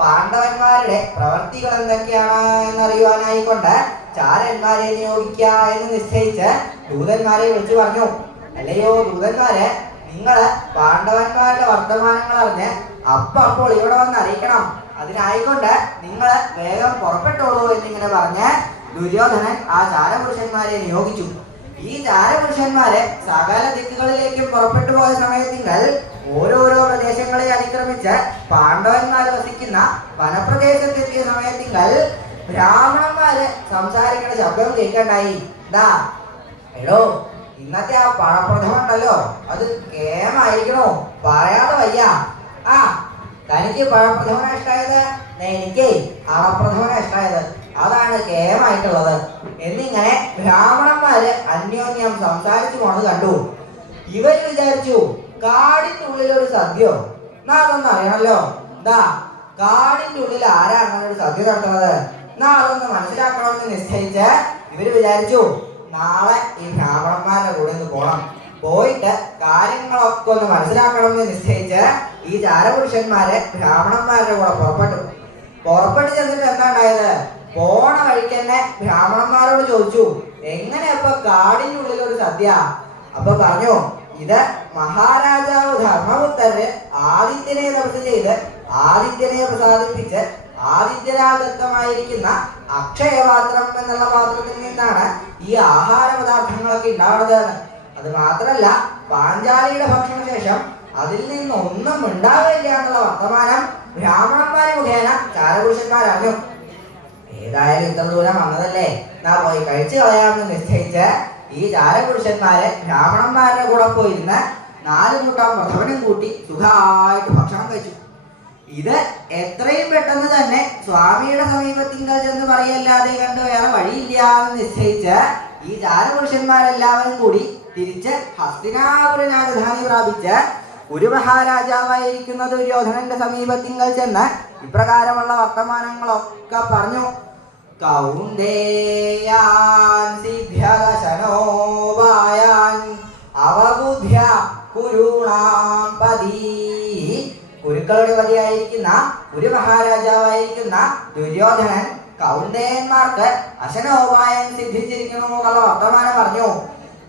പാണ്ഡവന്മാരുടെ പ്രവർത്തികൾ എന്തൊക്കെയാണ് എന്നറിയുവാനായിക്കൊണ്ട് ചാരന്മാരെ നിയോഗിക്ക എന്ന് നിശ്ചയിച്ച് ദൂതന്മാരെ വിളിച്ചു പറഞ്ഞു. അല്ലയോ ദൂതന്മാരെ, നിങ്ങള് പാണ്ഡവന്മാരുടെ വർത്തമാനങ്ങൾ അറിഞ്ഞ് അപ്പോൾ ഇവിടെ വന്ന് അറിയിക്കണം. അതിനായിക്കൊണ്ട് നിങ്ങൾ വേഗം പുറപ്പെട്ടോളൂ എന്നിങ്ങനെ പറഞ്ഞ് ദുര്യോധനൻ ആ ചാരപുരുഷന്മാരെ നിയോഗിച്ചു. ഈ ചാരപുരുഷന്മാരെ സകല ദിക്കുകളിലേക്കും പുറപ്പെട്ടു പോയ സമയത്തിങ്കൽ ഓരോരോ പ്രദേശങ്ങളെ അതിക്രമിച്ച് പാണ്ഡവന്മാർ വസിക്കുന്ന വനപ്രദേശത്തെത്തിയ സമയത്തിങ്കൽ ബ്രാഹ്മണന്മാര് സംസാരിക്കുന്ന ശബ്ദം കേൾക്കണ്ടായി. ദാ എടോ, ഇന്നത്തെ ആ പഴപ്രഥമം ഉണ്ടല്ലോ, അത് കേമായിരിക്കണോ, പറയാതെ വയ്യ. ആ തനിക്ക് പഴപ്രഥമന ഇഷ്ടായത്, എനിക്ക് അളപ്രഥമന ഇഷ്ടായത്, അതാണ് കേമായിട്ടുള്ളത് എന്നിങ്ങനെ ബ്രാഹ്മണന്മാര് അന്യോന്യം സംസാരിച്ചു പോണത് കണ്ടു. ഇവർ വിചാരിച്ചു, കാടിന്റെ ഉള്ളിൽ ഒരു സദ്യയോ, എന്നാ അതൊന്നും അറിയണല്ലോ. എന്താ കാടിന്റെ ഉള്ളിൽ ആരാ അങ്ങനെ ഒരു സദ്യ നടത്തുന്നത്, എന്നാ അതൊന്ന് മനസ്സിലാക്കണമെന്ന് നിശ്ചയിച്ച് ഇവര് വിചാരിച്ചു, നാളെ ഈ ബ്രാഹ്മണന്മാരുടെ കൂടെ ഒന്ന് പോണം, പോയിട്ട് കാര്യങ്ങളൊക്കെ ഒന്ന് മനസ്സിലാക്കണമെന്ന് നിശ്ചയിച്ച് ഈ ചാരപുരുഷന്മാരെ ബ്രാഹ്മണന്മാരുടെ കൂടെ പുറപ്പെട്ടു ചെന്നിട്ട് എന്താ ഉണ്ടായത്, പോണ വഴിക്ക് തന്നെ ബ്രാഹ്മണന്മാരോട് ചോദിച്ചു, എങ്ങനെ ഇപ്പൊ കാടിന്റെ ഉള്ളിൽ ഒരു സദ്യ? അപ്പൊ പറഞ്ഞു, ഇത് മഹാരാജാവ് ധർമ്മപുത്രര് ആദിത്യനെ തപസ് ചെയ്ത് ആദിത്യനെ പ്രസാദിപ്പിച്ച് ആദിത്യനാൽ ദത്തമായിരിക്കുന്ന അക്ഷയപാത്രം എന്നുള്ള പാത്രത്തിൽ നിന്നാണ് ഈ ആഹാര പദാർത്ഥങ്ങളൊക്കെ ഉണ്ടാവുന്നത്. അത് മാത്രല്ല, പാഞ്ചാലിയുടെ ഭക്ഷണശേഷം അതിൽ നിന്നൊന്നും ഉണ്ടാവില്ല എന്നുള്ള വർത്തമാനം ബ്രാഹ്മണന്മാരെ മുഖേന ചാരപുരുഷന്മാരറിഞ്ഞു. ഏതായാലും ഇത്ര ദൂരം വന്നതല്ലേ, എന്നാ പോയി കഴിച്ചു കളയാമെന്ന് നിശ്ചയിച്ച് ഈ ചാരപുരുഷന്മാരെ ബ്രാഹ്മണന്മാരുടെ കൂടെ പോയിരുന്ന് 4 മുട്ടം പ്രഥമനും കൂട്ടി സുഖമായിട്ട് ഭക്ഷണം കഴിച്ചു. ഇത് എത്രയും പെട്ടെന്ന് തന്നെ സ്വാമിയുടെ സമീപത്തിങ്കൽ ചെന്ന് പറയല്ലാതെ കണ്ട് വേറെ വഴിയില്ല എന്ന് നിശ്ചയിച്ച് ഈ ചാരപുരുഷന്മാരെല്ലാവരും കൂടി തിരിച്ച് ഹസ്തിനാപുര രാജധാനി പ്രാപിച്ച് ഒരു മഹാരാജാവായിരിക്കുന്ന ദുര്യോധനന്റെ സമീപത്തിങ്കൽ ചെന്ന് ഇപ്രകാരമുള്ള വർത്തമാനങ്ങളൊക്കെ പറഞ്ഞു. കൗന്ദേയാൻ സിദ്ധ്യദശനോവായാൻ അവബുദ്ധ്യ കുരുണാം പതി. കുരുക്കളുടെ പതിയായിരിക്കുന്ന ഒരു മഹാരാജാവായിരിക്കുന്ന ദുര്യോധനൻ കൗന്ദേയന്മാർക്ക് അശനോപായം സിദ്ധിച്ചിരിക്കുന്നു എന്നുള്ള വർത്തമാനം പറഞ്ഞു.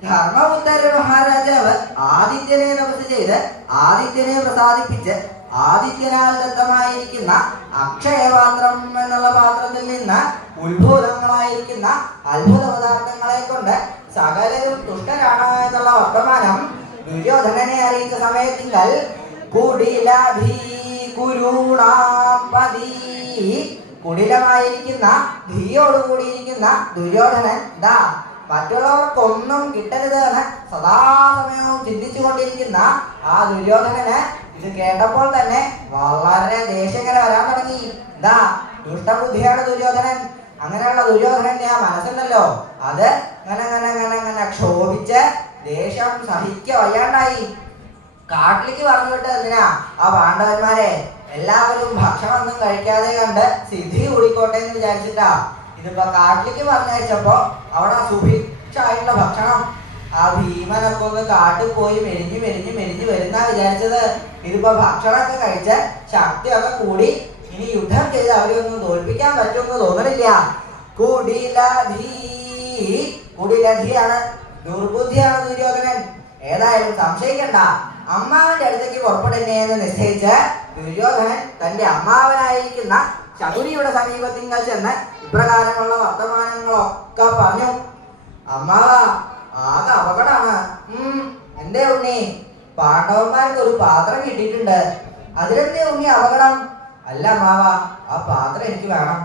ധർമ്മപുത്ര മഹാരാജാവ് ആദിത്യനെ തപസ് ചെയ്ത് ആദിത്യനെ പ്രസാദിപ്പിച്ച് ആദിത്യനാൽ ദത്തമായിരിക്കുന്ന അക്ഷയപാത്രം എന്നുള്ള പാത്രത്തിൽ നിന്ന് ഉത്ഭൂതങ്ങളായിരിക്കുന്ന അത്ഭുത പദാർത്ഥങ്ങളെ കൊണ്ട് സകലരും തുഷ്ടരാണ് എന്നുള്ള വർത്തമാനം ദുര്യോധനനെ അറിയിച്ച സമയത്തിങ്കൽ കുടിലമായിരിക്കുന്ന ധീയോടുകൂടിയിരിക്കുന്ന ദുര്യോധനൻ ദാ മറ്റുള്ളവർക്കൊന്നും കിട്ടരുത് എന്ന് സദാസമയവും ചിന്തിച്ചു കൊണ്ടിരിക്കുന്ന ആ ദുര്യോധനന് ഇത് കേട്ടപ്പോൾ തന്നെ വളരെ ദേഷ്യങ്കര വരാൻ തുടങ്ങി. ദാ ദുഷ്ടബുദ്ധിയാണ് ദുര്യോധനൻ. അങ്ങനെയുള്ള ദുര്യോധനന്റെ ആ മനസ്സുണ്ടല്ലോ, അത് അങ്ങനെ ക്ഷോഭിച്ച് ദേഷ്യം സഹിക്ക വയ്യാണ്ടായി. കാട്ടിലേക്ക് പറഞ്ഞു വിട്ട് എന്തിനാ ആ പാണ്ഡവന്മാരെ എല്ലാവരും ഭക്ഷണമൊന്നും കഴിക്കാതെ കണ്ട് സിദ്ധി കൂടിക്കോട്ടെ എന്ന് വിചാരിച്ചിട്ടാ ഇതിപ്പോ കാട്ടിലേക്ക് പറഞ്ഞയച്ചപ്പോ അവിടെ സുഭിക്ഷമായിട്ടുള്ള ഭക്ഷണം. ആ ഭീമനൊക്കെ ഒന്ന് കാട്ടിൽ പോയി മെലിഞ്ഞ് വരുന്ന വിചാരിച്ചത്. ഇതിപ്പോ ഭക്ഷണമൊക്കെ കഴിച്ച് ശക്തിയൊക്കെ കൂടി ഇനി യുദ്ധം ചെയ്ത് അവരെയൊന്നും തോൽപ്പിക്കാൻ പറ്റുമെന്ന് തോന്നണില്ല. കുടിലധിയാണ്, ദുർബുദ്ധിയാണ് ദുര്യോധനൻ. ഏതായാലും സംശയിക്കണ്ട, അമ്മാവന്റെ അടുത്തേക്ക് പുറപ്പെടുന്നേ എന്ന് നിശ്ചയിച്ച് ദുര്യോധനൻ തന്റെ അമ്മാവനായിരിക്കുന്ന ശകുനിയുടെ സമീപത്തിങ്കൽ ചെന്ന് ഇപ്രകാരമുള്ള വർത്തമാനങ്ങളൊക്കെ പറഞ്ഞു. അമ്മാവ, ആകെ അപകടമാണ്. എന്തേ ഉണ്ണി? പാണ്ഡവന്മാർക്ക് ഒരു പാത്രം കിട്ടിയിട്ടുണ്ട്. അതിലെന്തേ ഉണ്ണി അപകടം? അല്ല അമ്മാവ, ആ പാത്രം എനിക്ക് വേണം.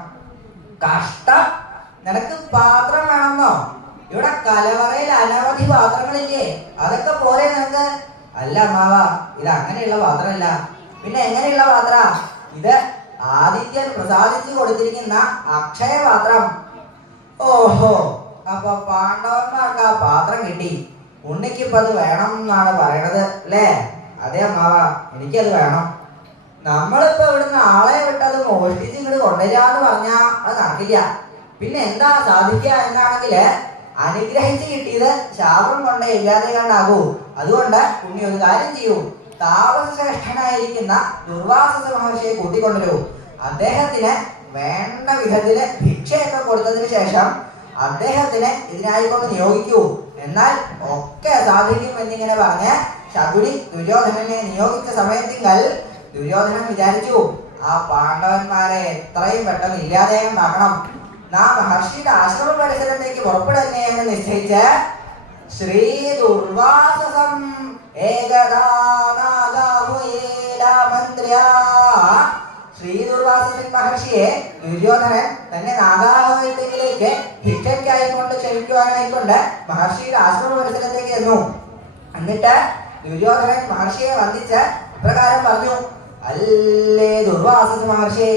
കഷ്ടം, നിനക്ക് പാത്രം വേണമെന്നോ? ഇവിടെ കലവറയിൽ അനവധി പാത്രങ്ങളില്ലേ, അതൊക്കെ പോരെ നിനക്ക്? അല്ല അമ്മാവ, ഇത് അങ്ങനെയുള്ള പാത്രമല്ല. പിന്നെ എങ്ങനെയുള്ള പാത്ര? ഇത് ആദിത്യൻ പ്രസാദിച്ചു കൊടുത്തിരിക്കുന്ന അക്ഷയപാത്രം. ഓഹോ, അപ്പൊ പാണ്ഡവന്മാർക്ക് ആ പാത്രം കിട്ടി. ഉണ്ണിക്കിപ്പോ അത് വേണം എന്നാണ് പറയണത് അല്ലേ? അതെ അമ്മാവ, എനിക്കത് വേണം. നമ്മളിപ്പോ ഇവിടുന്ന് ആളെ വിട്ടത് മോഷ്ടിച്ച് ഇങ്ങോട്ട് കൊണ്ടുവരാന്ന് പറഞ്ഞാ അത് നടക്കില്ല. പിന്നെ എന്താ സാധിക്കുക എന്നാണെങ്കില് അനുഗ്രഹിച്ച് കിട്ടിയത് ശാപം കൊണ്ടേ ഇല്ലാതെ കണ്ടാകൂ. അതുകൊണ്ട് ഉണ്ണി ഒരു കാര്യം ചെയ്യൂ, താപസശ്രേഷ്ഠനായിരിക്കുന്ന ദുർവാസ മഹർഷിയെ കൂട്ടിക്കൊണ്ടുവരൂ. അദ്ദേഹത്തിന് വേണ്ട വിധത്തില് ഭിക്ഷയൊക്കെ കൊടുത്തതിന് ശേഷം അദ്ദേഹത്തിന് ഇതിനായിക്കൊണ്ട് നിയോഗിക്കൂ. എന്നാൽ ഒക്കെ സാധിക്കും എന്നിങ്ങനെ പറഞ്ഞ് ശകുനി ദുര്യോധനനെ നിയോഗിച്ച സമയത്തിങ്കൽ ദുര്യോധനൻ വിചാരിച്ചു, ആ പാണ്ഡവന്മാരെ എത്രയും പെട്ടെന്ന് ഇല്ലാതെ ഉണ്ടാക്കണം. നാം മഹർഷിയുടെ ആശ്രമ പരിസരത്തേക്ക് പുറപ്പെടുന്നേ എന്ന് നിശ്ചയിച്ച് ശ്രീ ദുർവാസം ശ്രീ ദുർവാസൻ മഹർഷിയെ ദുര്യോധനൻ തന്നെ നാഗാവയത്തിലേക്ക് ഭിക്ഷയ്ക്കായിക്കൊണ്ട് ക്ഷണിക്കുവാനായിക്കൊണ്ട് മഹർഷിയുടെ ആശ്രമ പരിസരത്തേക്ക് ചെന്നു. എന്നിട്ട് ദുര്യോധനൻ മഹർഷിയെ വന്ദിച്ച് ഇപ്രകാരം പറഞ്ഞു, അല്ലേ ദുർവാസ മഹർഷി,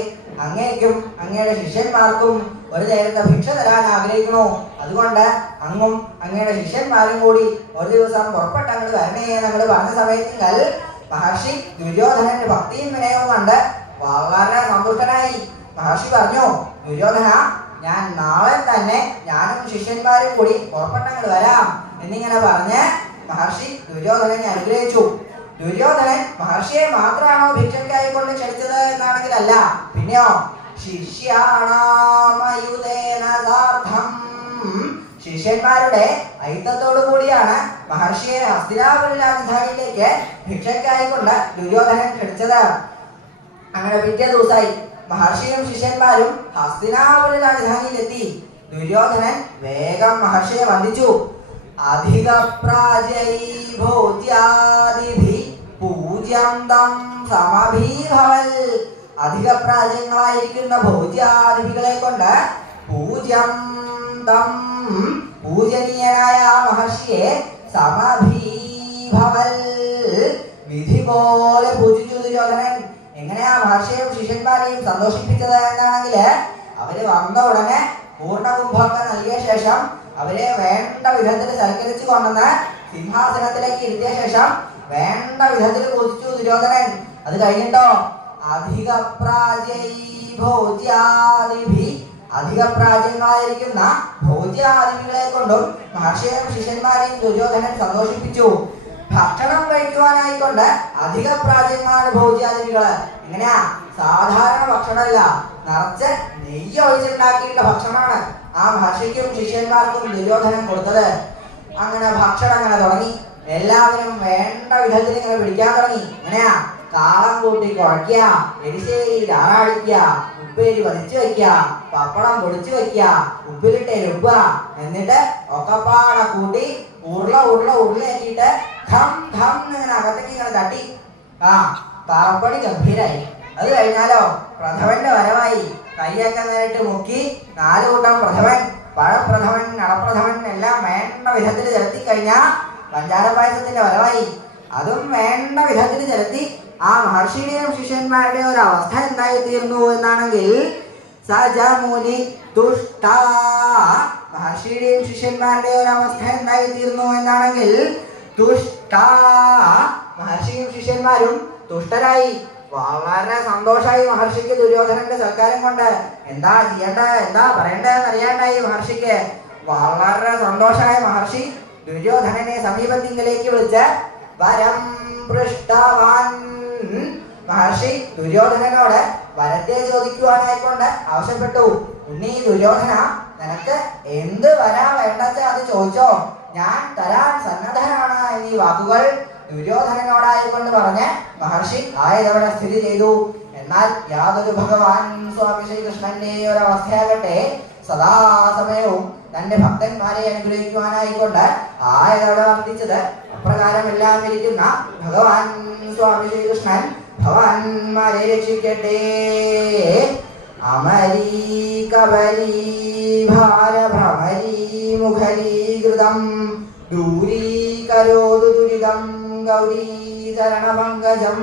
അങ്ങേക്കും അങ്ങയുടെ ശിഷ്യന്മാർക്കും ഒരു നേരത്തെ ഭിക്ഷ തരാൻ ആഗ്രഹിക്കണു. അതുകൊണ്ട് അങ്ങും അങ്ങയുടെ ശിഷ്യന്മാരും കൂടി ഒരു ദിവസം പുറപ്പെട്ട് അങ്ങോട്ട് വരണേ ഞങ്ങൾ പറഞ്ഞ സമയത്തിങ്കൽ മഹർഷി ദുര്യോധനന്റെ ഭക്തിയും വിനയവും കണ്ട് വളരെ സന്തുഷ്ടനായി. മഹർഷി പറഞ്ഞു, ദുര്യോധന, ഞാൻ നാളെ തന്നെ ഞാനും ശിഷ്യന്മാരും കൂടി പുറപ്പെട്ട് അങ്ങോട്ട് വരാം എന്നിങ്ങനെ പറഞ്ഞ് മഹർഷി ദുര്യോധനനെ അനുഗ്രഹിച്ചു. ദുര്യോധനൻ മഹർഷിയെ മാത്രമാണോ ഭിക്ഷയ്ക്കായിക്കൊണ്ട് ക്ഷണിച്ചത് എന്നാണെങ്കിൽ അല്ല, പിന്നെയോ ശിഷ്യാണാമയുതേന സാർദ്ധം, ശിഷ്യന്മാരുടെ ഐത്തത്തോടു കൂടിയാണ് മഹർഷിയെ ഹസ്തിനാപുര രാജധാനിയിലേക്ക് ഭിക്ഷയ്ക്കായിക്കൊണ്ട് ദുര്യോധനൻ ക്ഷണിച്ചത്. അങ്ങനെ പിറ്റേ ദിവസമായി മഹർഷിയും ശിഷ്യന്മാരും ഹസ്തിനാപുര രാജധാനിയിലെത്തി. ദുര്യോധനൻ വേഗം മഹർഷിയെ വന്ദിച്ചു. അധിക പ്രാജൈ ഭോജ്യാദിഭി പൂജ്യം തം സമഭീഭവൽ, അധിക പ്രാജ്യങ്ങളായിരിക്കുന്ന ഭോജ്യാദികളെ കൊണ്ട് പൂജ്യം തം പൂജനീയനായ ആ മഹർഷിയെ സമഭീഭവൽ വിധി പോലെ പൂജിച്ചു ദുര്യോധനൻ. എങ്ങനെയാ മഹർഷിയെയും ശിഷ്യന്മാരെയും സന്തോഷിപ്പിച്ചത് എന്നാണെങ്കില് അവര് വന്ന ഉടനെ പൂർണ്ണകുംഭമൊക്കെ നൽകിയ ശേഷം അവരെ വേണ്ട വിധത്തിൽ സൽക്കരിച്ചു കൊണ്ടുവന്ന് സിംഹാസനത്തിലേക്ക് ഇരുത്തിയ ശേഷം വേണ്ട വിധത്തിൽ പൂജിച്ചു ദുര്യോധനൻ. അത് കഴിഞ്ഞിട്ടോ അധിക അധിക പ്രാജ്യങ്ങളായിരിക്കുന്ന ഭോജ്യാദികളെ കൊണ്ടും മഹർഷിയും ശിഷ്യന്മാരെയും ദുര്യോധനൻ സന്തോഷിപ്പിച്ചു. ഭക്ഷണം കഴിക്കുവാനായിക്കൊണ്ട് അധിക പ്രാജ്യങ്ങളാണ് ഭോജ്യാദികള്. എങ്ങനെയാ? സാധാരണ ഭക്ഷണമല്ല, നിറച്ച് നെയ്യ് ഒഴിച്ചുണ്ടാക്കിയിട്ടുള്ള ഭക്ഷണമാണ് ആ മഹർഷിക്കും ശിഷ്യന്മാർക്കും ദുര്യോധനൻ കൊടുത്തത്. അങ്ങനെ ഭക്ഷണം അങ്ങനെ തുടങ്ങി. എല്ലാവരും വേണ്ട വിധത്തിൽ ഇങ്ങനെ പിടിക്കാൻ തുടങ്ങി. എങ്ങനെയാ? കാളം കൂട്ടി കുഴയ്ക്കുക, എരിശ്ശേരി ആറാടിക്കുക, ഉപ്പേരി വധിച്ചു വെക്കുക, പപ്പടം പൊടിച്ചു വെക്കുക, ഉപ്പിലിട്ട് എരുപ്പുക, എന്നിട്ട് ഒക്കപ്പാട കൂട്ടി ഉരുളയാക്കിയിട്ട് ഖം ഖം ഇങ്ങനെ അകത്തേക്ക് ഇങ്ങനെ തട്ടി. താറപ്പണി ഗംഭീരായി. അത് കഴിഞ്ഞാലോ പ്രഥമന്റെ വരവായി. കൈയൊക്കെ നേരിട്ട് മുക്കി 4 കൂട്ടം പ്രഥമൻ, പഴപ്രഥമൻ, നടപ്രഥമൻ എല്ലാം വേണ്ട വിധത്തിൽ ചെലുത്തി കഴിഞ്ഞാൽ പഞ്ചാര പായസത്തിന്റെ വരവായി. അതും വേണ്ട വിധത്തിൽ ചെലുത്തി ആ മഹർഷിയുടെയും ശിഷ്യന്മാരുടെയും ഒരു അവസ്ഥ എന്തായി തീർന്നു എന്നാണെങ്കിൽ സജമുനി തുഷ്ട. മഹർഷിയുടെയും ശിഷ്യന്മാരുടെയും ഒരു അവസ്ഥ എന്തായി തീർന്നു എന്നാണെങ്കിൽ തുഷ്ട. മഹർഷിയും ശിഷ്യന്മാരും തുഷ്ടരായി. വളരെ സന്തോഷമായി മഹർഷിക്ക് ദുര്യോധനന്റെ സൽക്കാരം കൊണ്ട്. എന്താ ചെയ്യേണ്ടത്, എന്താ പറയേണ്ടതെന്ന് അറിയാണ്ടായി മഹർഷിക്ക്. വളരെ സന്തോഷമായ മഹർഷി ദുര്യോധനനെ സമീപത്തിങ്കിലേക്ക് വിളിച്ച് വരം പൃഷ്ടവാൻ. മഹർഷി ദുര്യോധനനോട് വരത്തെ ചോദിക്കുവാനായിക്കൊണ്ട് ആവശ്യപ്പെട്ടു. ഉണ്ണി ദുര്യോധന, നിനക്ക് എന്ത് വരാ വേണ്ടത് അത് ചോദിച്ചോ, ഞാൻ തരാൻ സന്നദ്ധനാണ് എന്നീ വാക്കുകൾ ദുര്യോധനനോടായിക്കൊണ്ട് പറഞ്ഞ് മഹർഷി ആയതവിടെ സ്ഥിതി ചെയ്തു. എന്നാൽ യാതൊരു ഭഗവാൻ സ്വാമി ശ്രീകൃഷ്ണന്റെ ഒരവസ്ഥയാകട്ടെ സദാസമയവും തന്റെ ഭക്തന്മാരെ അനുഗ്രഹിക്കുവാനായിക്കൊണ്ട് ആയതവിടെ വർദ്ധിച്ചത്. അപ്രകാരമെല്ലാം ഇരിക്കുന്ന ഭഗവാൻ സ്വാമി ശ്രീകൃഷ്ണൻ ഭവാന്മാരെ രക്ഷിക്കട്ടെ. അമരീ കബരീ ഭാരഭ്രമരീ മുഖരീകൃതം ദൂരീകരോതു ദുരിതം ഗൗരീ ചരണപങ്കജം.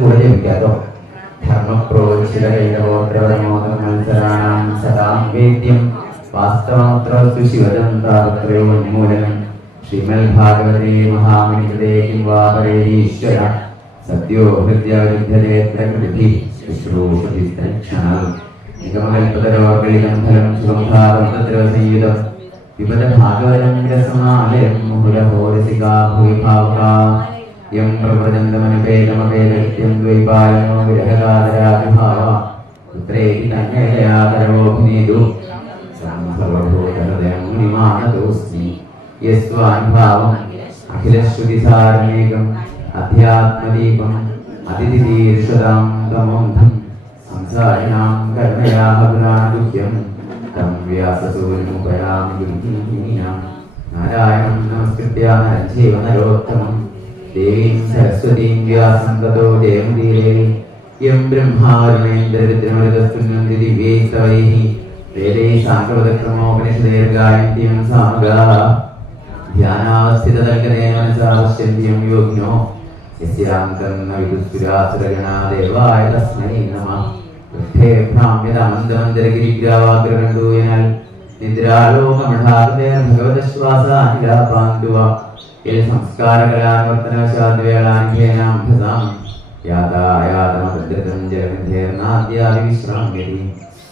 കൂടെ ജപിക്കാട്ടോ. ധർമ്മപ്രോചിതമോദമത്സരാണാം സദാം വേദ്യം വാസ്തവത്ര ശിവചന്ദ്രോന്മൂലനം ശ്രീമദ്ഭാഗവതേ മഹാമണികൃതേ കിം വാ പരേരീശ്വര സത്യോ ഹൃദ്യവിരുദ്ധരേത്ര കൃതി ശുശ്രൂഷതിസ്തക്ഷണം നിഗമകൽപതരോർഗളിതം ഫലം സുഗംധാവന്തത്ര സംയുതം വിപദ ഭാഗവതം രസമാലയം മുഹുരഹോ രസികാ ഭൂവിഭാവകാ യം പ്രവചന്തമനുപേതമപേതം ദ്വൈപാലനോ വിരഹകാതരാഭിഭാവ പുത്രേതി തന്മേതയാതരവോഭിനേതു സർവഭൂതഹൃദയം മുനിമാനതോസ്മി യസ്വാനുഭാവം അഖിലശ്രുതിസാരമേകം അധ്യാത്മദീപം അതിഥിതീർഷതാം തമോന്ധം സംസാരിണാം കർണയാഹ പുരാണദുഹ്യം തം വ്യാസസൂനുപയാമി ഗുരുഃ നാരായണം നമസ്കൃത്യ നരം ചൈവ നരോത്തമം ദേവീം സരസ്വതീം വ്യാസം തതോ ജയമുദീരേ യം ബ്രഹ്മാരുണേന്ദ്രവിദ്രമൃതസ്തുന്യന്തി ദിവ്യൈ സവൈഃ വേദൈ സാംഗവദക്രമോപനിഷദേർഗായന്ത്യം സാമഗാ ധ്യാനാവസ്ഥിതതൽക്കനേന മനസാ പശ്യന്ത്യം യോഗ്നോ യസ്യാം തന്ന വിദുസ്സുരാസുരഗണാ ദേവായ തസ്മൈ നമഃ. വൃദ്ധേ ഭ്രാമ്യതമന്ദമന്ദരഗിരിഗ്രാവാഗ്രകണ്ടൂയനാൽ നിദ്രാലോകമഠാഹൃദയ ഭഗവതശ്വാസാനിലാപാന്തുവ യൽ സംസ്കാരകലാവർത്തനവശാദ്വേളാന്യേനാംഭസാം യാതായാതമഭദ്രതം ജലഗന്ധേർനാദ്യാവിശ്രാമ്യതി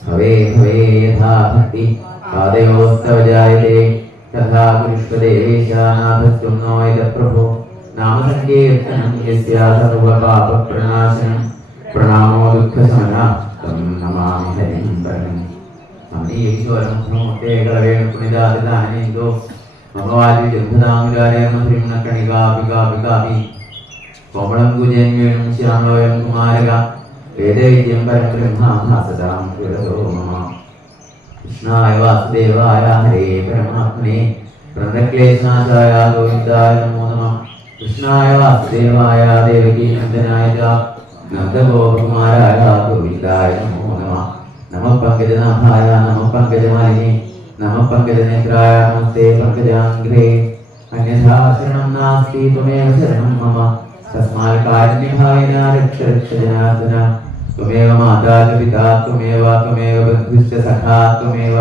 ഭവേ ഭവേ യഥാ ഭക്തി പാദയോസ്തവ ജായതേ തഥാ പുരുഷ്പദേവേശാനാഥസ്ത്വം നോയത പ്രഭോ നാമസങ്കീർത്തനം യസ്യാ സർവപാപപ്രണാശനം പ്രണാമോ ദുഃഖശമനഃ തം നമാമി ഹരിം പരം. ോ മമവാദി ജന്മതാമുരാരേണ കോമളം കുജന്വേണം ശ്യാമലോയം കുമാരക വേദവിദ്യം പരം ബ്രഹ്മാസതാം പുരതോ മമ. കൃഷ്ണായ വാസുദേവായ ഹരേ പരമാത്മനെ പ്രണക്ലേശനാശായ ഗോവിന്ദായ നമോ നമഃ. കൃഷ്ണായ വാസുദേവായ ദേവകീ നന്ദനായ നന്ദഗോപകുമാരായ ഗോവിന്ദായ നമോ നമഃ. നമഃ പങ്കജനാഭായ നമഃ പങ്കജമാലിനി നമഃ പങ്കജനേത്രായ നമസ്തേ പങ്കജാംഘ്രേ. അന്യഥാ ശരണം നാസ്തി ത്വമേവ ശരണം മമ. തസ്മാൽ കാരുണ്യഭാവേന രക്ഷ രക്ഷ ജനാർദ്ദന. ത്വമേവ മാതാ ച പിതാ ത്വമേവ ത്വമേവ ബന്ധുശ്ച സഖാ ത്വമേവ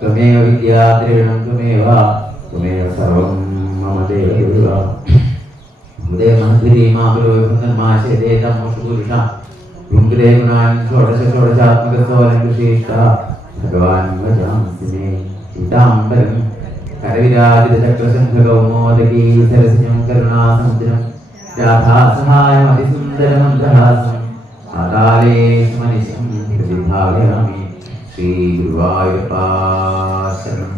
ത്വമേവ വിദ്യാ ദ്രവിണം ത്വമേവ ത്വമേവ സർവം മമ ദേവദേവ. ഹൃദയ മഹദ്ഗിരി മാപുരോ ഭൃംഗന്മാശേതേതമോഷപുരുഷ ഭുംഗിരേ ഗുണാൻ ഷോഡശ ഷോഡശാത്മകസോലംകൃഷേഷ്ട ഭഗവാൻ ഭജാംസി മേ പീതാംബരം കരവിരാജിതചക്രശംഖകൗമോദകീ സരസിജം കരുണാസമുദ്രം രാധാസഹായമതിസുന്ദരമന്ദഹാസം ആകാലേ സ്മനിശം ഹൃദിഭാവയാമി. ശ്രീ ഗുരുവായൂരപ്പാ ശരണം.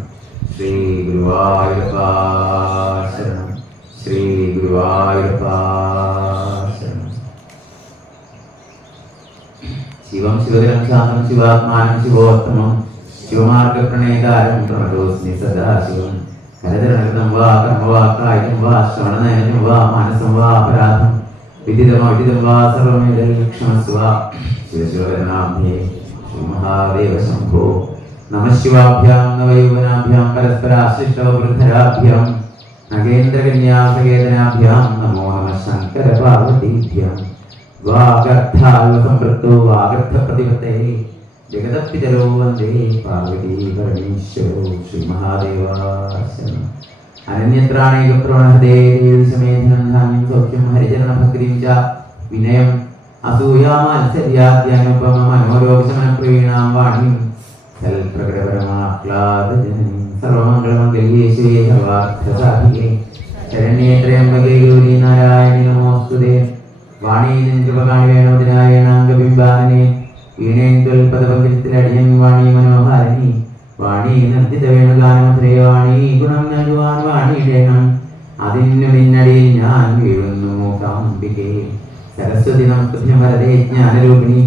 ശ്രീ ഗുരുവായൂരപ്പാ ശരണം. ശ്രീ ഗുരുവായൂരപ്പാ ശരണം. ശിവം ശിവതരം ശാന്തം ശിവാത്മാനം ശിവോത്തമം ശിവമാർഗപ്രണേതാരം പ്രണതോസ്മി സദാശിവം. കരതരണകൃതം വാ കർമ്മവാ കായികം വാ ശ്രവണനയനം വാ മാനസം വാ അപരാധം വിദിതം വാ സർവമേതൽക്ഷമസ്വ. ശിവശിവകരണാഭ്യേ ശ്രീമഹാദേവ ശംഭോ. നമഃ ശിവാഭ്യാം നവയൗവനാഭ്യാം പരസ്പരാശ്ലിഷ്ടവൃദ്ധരാഭ്യാം നഗേന്ദ്രകന്യാസകേതനാഭ്യാം നമോ നമഃ ശങ്കരപാർവതീഭ്യാം. വാഗർത്ഥാൽവസംപൃക്തോ വാഗർത്ഥപ്രതിപത്തേ ജഗതപിതരോ വന്ദേ പാർവതീ പരമേശ്വരോ. ശ്രീമഹാദേവാശരണം. അനന്യത്രാണൈകപ്രവണഹൃദേ ദേവീസമേധനം ധാന്യം സൗഖ്യം ഹരിചരണഭക്തിം ച വിനയം അസൂയാമാത്സര്യാദ്യനുപമ മനോരോഗശമനപ്രവീണാം വാണിം സൽപ്രകടപരമാഹ്ലാദജനനീം സർവമംഗളമംഗല്യേ ശിവേ സർവാർത്ഥസാധികേ ശരണ്യേ ത്രയംബകേ ഗൗരീ നാരായണി നമോസ്തുതേ. വാണീനിൻ കൃപകാണിവേണോദിനായണാംഗബിംബാനനെ വീണേന്തുൽപദപങ്കജത്തിലടിയൻ വാണി മനോഹാരിണി വാണി നിർദ്ദിത വേണുഗാനമത്രേ വാണി ഗുണം നൽകുവാൻ വാണിയിടേണം അതിനു നിന്നടിയിൽ ഞാൻ വീഴുന്നു കാമ്പികേ. സരസ്വതി നമസ്തുഭ്യം വരദേ ജ്ഞാനരൂപിണി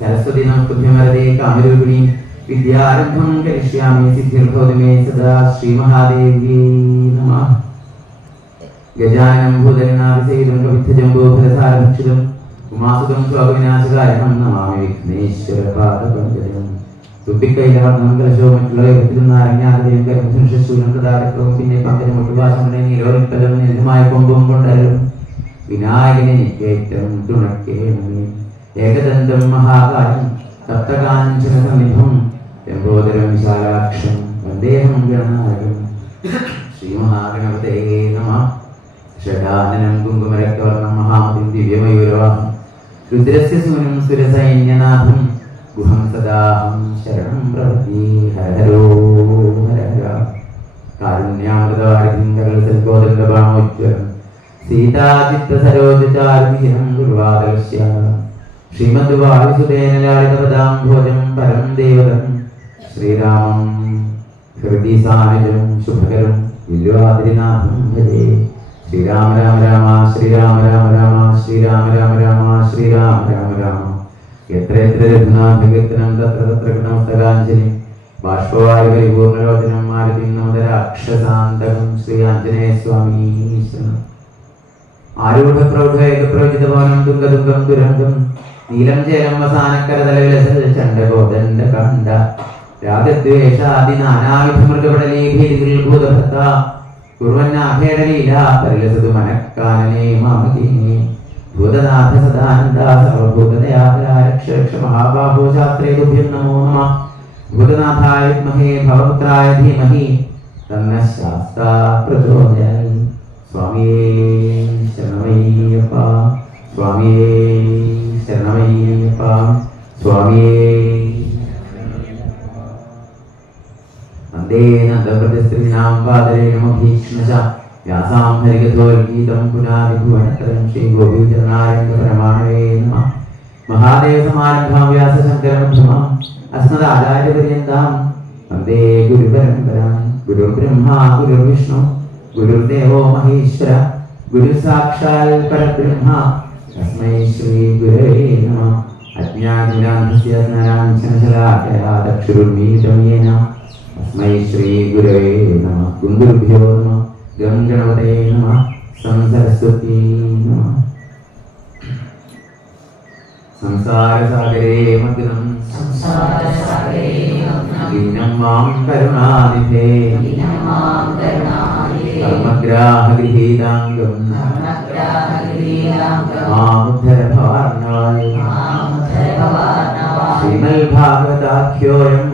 സരസ്വതി നമസ്തുഭ്യം വരദേ കാമരൂപിണി വിദ്യാരംഭം കരിഷ്യാമി സിദ്ധിർഭവതു മേ സദാ. ശ്രീമഹാദേവ്യേ നമഃ. ഗജാനനം ഭൂതഗണാഭിഷേകം കവിത്തജംബോഫലസാരഭക്ഷിതം ഉമാസുതം സ്വാഗവിനാശകാരണം നമാമി വിഘ്നേശ്വരപാദപങ്കജം. തുപ്പിക്കൈലവർണ്ണം കലശോ മറ്റുള്ളവരും നാരങ്ങാതയും ഗർഭശൂലം പ്രതാരക്രവും പിന്നെ പങ്കജമൊട്ടുവാസമുടെ നീരോൽപ്പലം നിലമായ കൊമ്പും കൊണ്ടലും വിനായകനെ നിത്യേറ്റം തുണക്കേണമേ. ഏകദന്തം മഹാകാരം സപ്തകാഞ്ചന സമിധം ലംബോദരം വിശാലാക്ഷം വന്ദേഹം ഗണനായകം. ശ്രീമഹാഗണപതേ നമഃ. ഷഡാനനം കുങ്കുമരക്തവർണം മഹാമതിം ദിവ്യമയൂരവാഹം രുദ്രസ്യ സൂനം സുരസൈന്യനാഥം ഗുഹം സദാഹം ശരണം പ്രപദ്യേ. ഹരഹരോ ഹരഹര. കാരുണ്യാമൃതവാരിധിം കരളസൽബോധംഗപാണോജ്വലം സീതാചിത്തസരോജചാരുനിഹിതം ഗുരുവാദർശ്യ. ശ്രീമദ് വായുസുതേന ലാളിതപദാംഭോജം പരം ദേവതം ശ്രീരാമം ഹൃദി സാനിജം ശുഭകരം വില്വാദ്രിനാഥം ഭജേ. ശ്രീരാമ രാമ രാമ ശ്രീരാമ രാമ രാമ ശ്രീരാമ രാമ രാമ ശ്രീരാമ രാമ രാമ. എത്ര എത്ര രഘുനാഥകീർത്തനം തത്ര തത്ര ഗുണോത്തരാഞ്ജലി ബാഷ്പവാരി പരിപൂർണലോചനം മാരുതിം നമത രാക്ഷസാന്തകം. ശ്രീ ആഞ്ജനേയ സ്വാമി ശരണം. ആരൂഢപ്രൗഢേകപ്രവചിതവാനം ദുർഗദുർഗം ദുരന്തം നീലം ചേരം വസാനക്കരതലവിലസൽ ചണ്ഡഗോദണ്ഡ കണ്ഡ രാഗദ്വേഷാദി നാനാവിധ മൃഗപടലീഭീതികൾ ഭൂതഭർത്ത കുർവന്നാഭേടലീല പരിലസതു മനഃക്കാനനേ മാമകീനേ ഭൂതനാഥ സദാനന്ദ സർവഭൂതദയാപരാരക്ഷ മഹാബാഹോ ശാസ്ത്രേ തുഭ്യം നമോ നമഃ ഭൂതനാഥായ വിദ്മഹേ ഭവപുത്രായ ധീമഹി തന്നഃ ശാസ്താ പ്രചോദയാത്. സ്വാമിയേ ശരണമയ്യപ്പ, സ്വാമിയേ ശരണമയ്യപ്പ, സ്വാമിയേ നന്ദേനന്ദപ്രതിസ്ത്രീണാം പാദരേ നമഭീക്ഷ്ണശ വ്യാസാം ഹരികഥോൽഗീതം പുനാരിഭുവനതരം ശ്രീഗോപീചരണാരംഗപരമാണവേ നമഃ. മഹാദേവസമാരംഭാം വ്യാസശങ്കരമധ്യമാം അസ്മദാചാര്യപര്യന്താം വന്ദേ ഗുരുപരമ്പരാം. ഗുരുർബ്രഹ്മാ ഗുരുർവിഷ്ണു ഗുരുർദേവോ മഹേശ്വര ഗുരുസാക്ഷാൽ പരബ്രഹ്മ തസ്മൈ ശ്രീ ഗുരവേ നമഃ. അജ്ഞാനരാന്ധസ്യ ജ്ഞാനാഞ്ജനശലാകയാ ചക്ഷുരുന്മീലിതം യേന തസ്മൈ ശ്രീ ഗുരവേ നമഃ. ഗുരുഭ്യോ നമഃ. ഗം ഗണപതേ നമഃ. സം സരസ്വതീ നമഃ. സംസാരസാഗരേ മഗ്നം ദീനം മാം കരുണാനിധേ കർമ്മഗ്രാഹഗൃഹീതാംഗം മാമുദ്ധര ഭവാർണവായ. ശ്രീമദ്ഭാഗവതാഖ്യോയം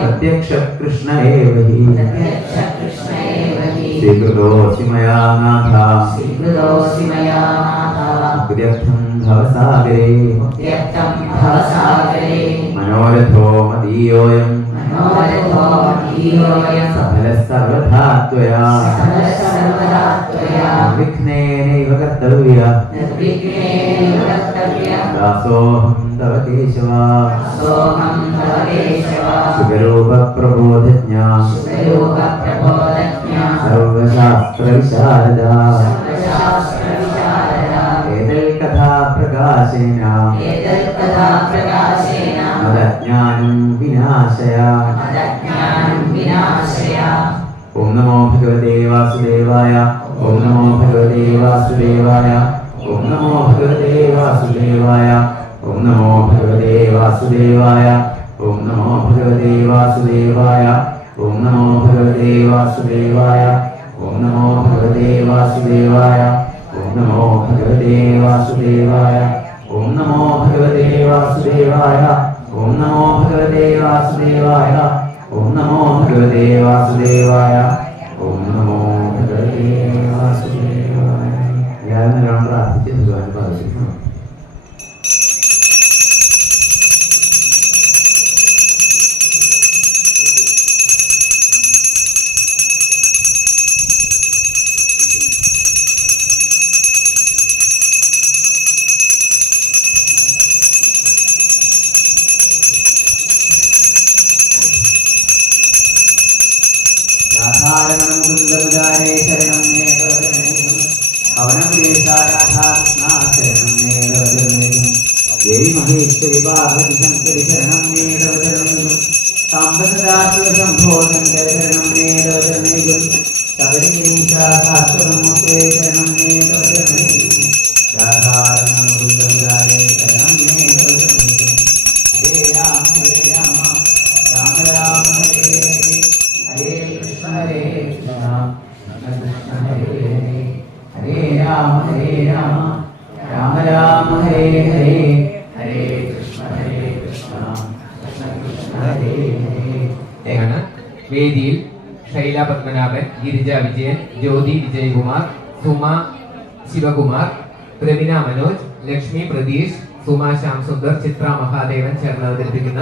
പ്രത്യക്ഷ കൃഷ്ണ ഏവ ഹി സ്वीकृतोऽसि मया नाथ मुक्त्यर्थं भवसागरे मनोरथो मदीयोऽयं सफलः सर्वथा त्वया निर्विघ्नेनैव कर्तव्यः दासोऽहं तव केशव शुभरूपप्रबोधज्ञा सर्वशास्त्रविशारदा एतल्कथा प्रकाशेन मदज्ञानं विनाशय. ओम नमो भगवते वासुदेवाय. ओम नमो भगवते वासुदेवाय. ओम नमो भगवते वासुदेवाय. ओम नमो भगवते वासुदेवाय. ओम नमो भगवते वासुदेवाय. ओम नमो भगवते वासुदेवाय. ओम नमो भगवते वासुदेवाय. ओम नमो भगवते वासुदेवाय. ओम नमो भगवते वासुदेवाय. ओम नमो भगवते वासुदेवाय. ओम नमो भगवते वासुदेवाय. ओम नमो भगवते वासुदेवाय. यार प्राർത്ഥിച്ച് ഭഗവാൻ പ്രാർത്ഥിക്കുന്നു. देवी महेश्वरी पार्वती शंकरी शरणं मे दवचरणं सांबसदाशिवशंभो शंकर शरणं मे दवचरणं सबरीशा शास्त्रमूर्ते शरणं मे दवचरणं राधारमणगुरुदाय शरणं मे दवचरणं हरे राम राम राम हरे हरे हरे कृष्ण कृष्ण हरे हरे हरे राम राम राम हरे हरे हरे कृष्ण കൃഷ്ണ കൃഷ്ണ ഹരേ ഹരേ. വേദിയിൽ ശൈല പത്മനാഭൻ, ഗിരിജ വിജയൻ, ജ്യോതി വിജയകുമാർ, സുമ ശിവകുമാർ, പ്രവീണ മനോജ്, ലക്ഷ്മി പ്രതീഷ്, സുമ ശ്യാം സുന്ദർ, ചിത്ര മഹാദേവൻ ചേർന്ന് അവതരിപ്പിക്കുന്ന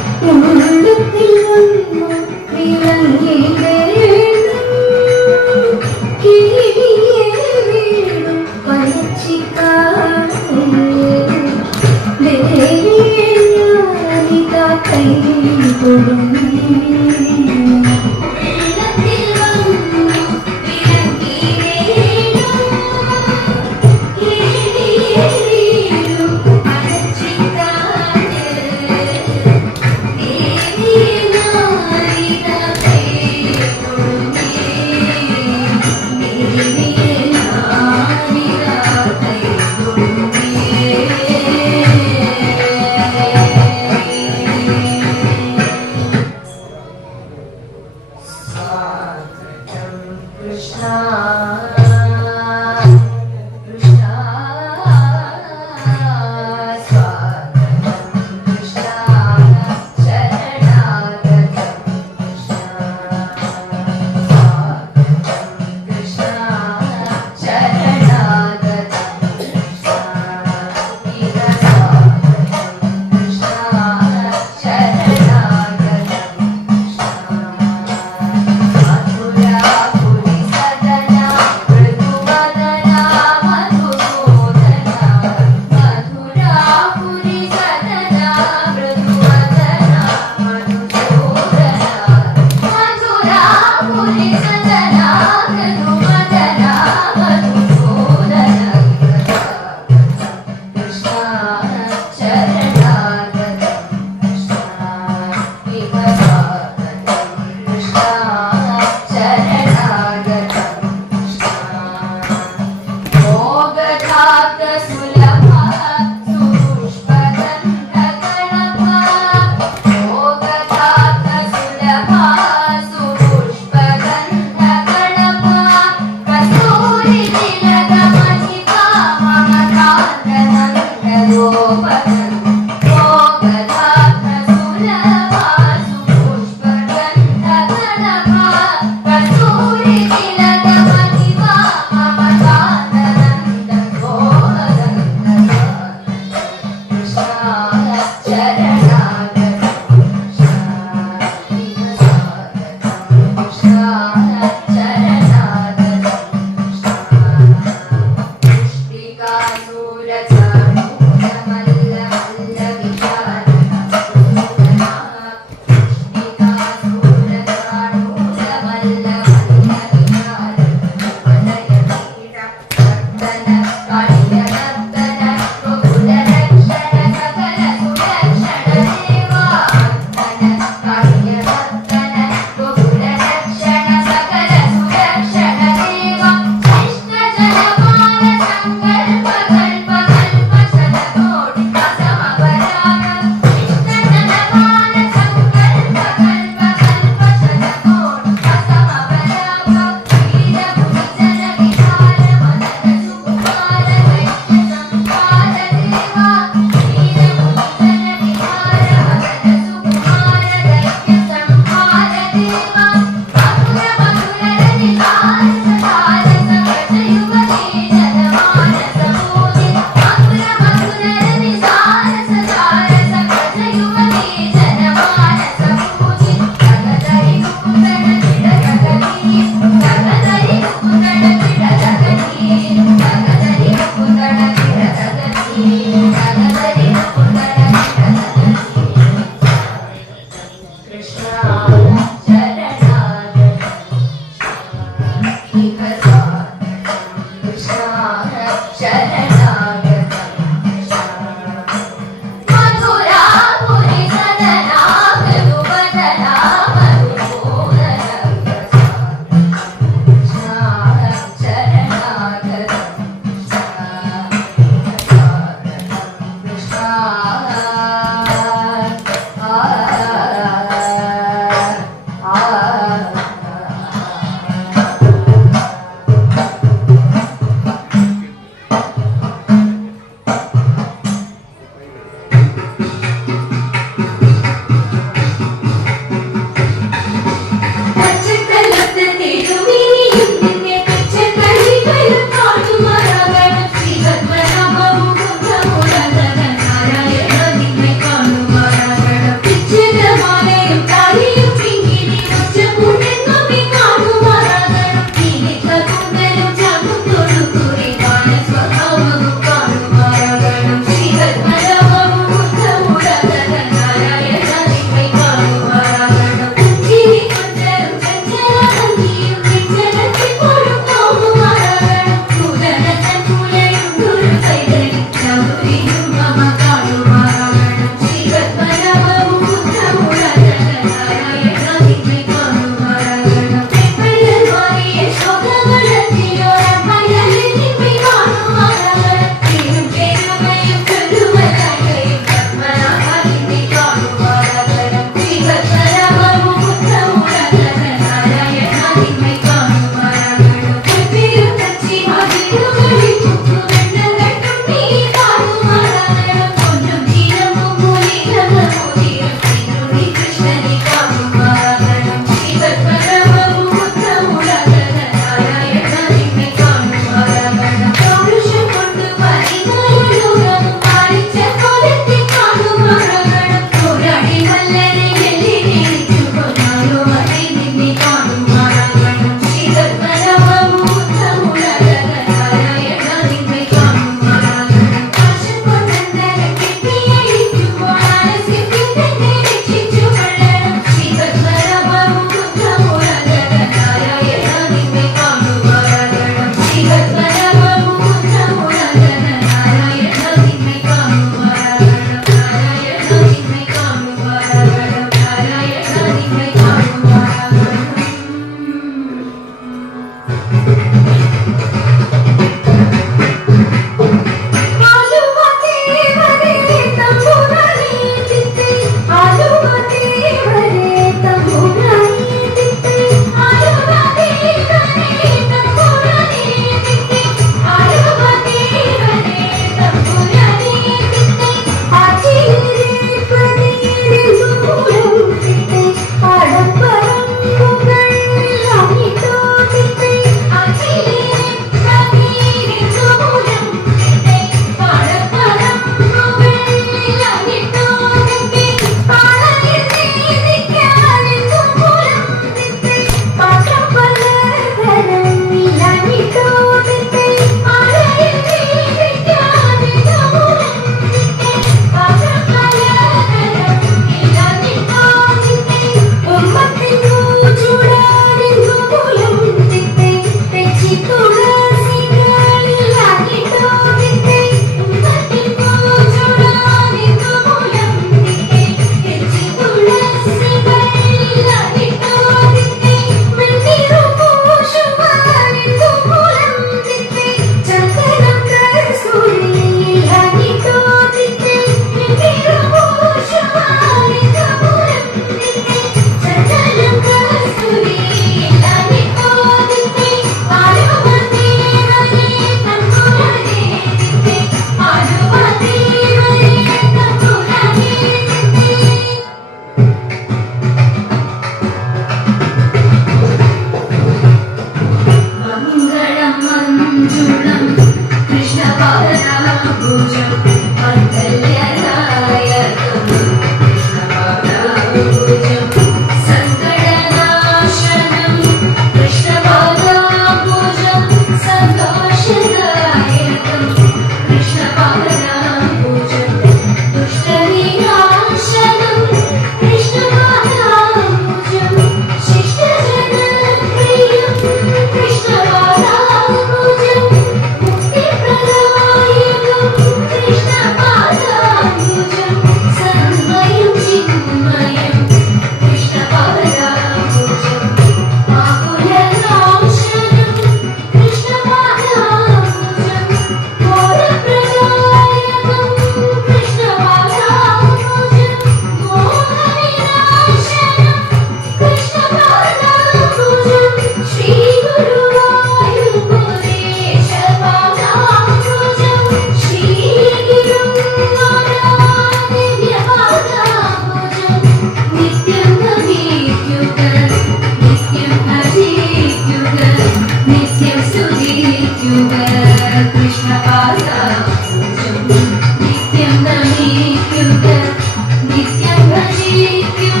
നിത്യം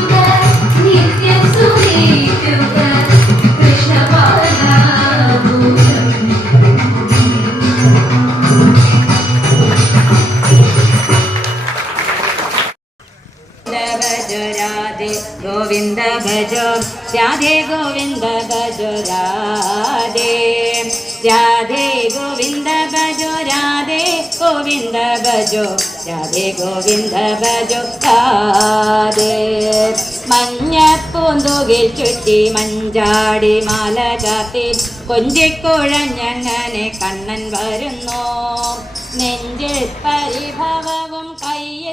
സുഖിക്കുക കൃഷ്ണപാദാഭൂഷണം भजो राधे गोविंद भजो राधे गोविंद भजो राधे राधे गोविंद भजो राधे गोविंद भजो राधे गोविंद भजो राधे മഞ്ഞപ്പൂന്തുകിൽ ചുറ്റി മഞ്ചാടി മാല ചാത്തി കൊഞ്ചിക്കുഴഞ്ഞങ്ങനെ കണ്ണൻ വരുന്നു നെഞ്ചിൽ പരിഭവവും കയ്യ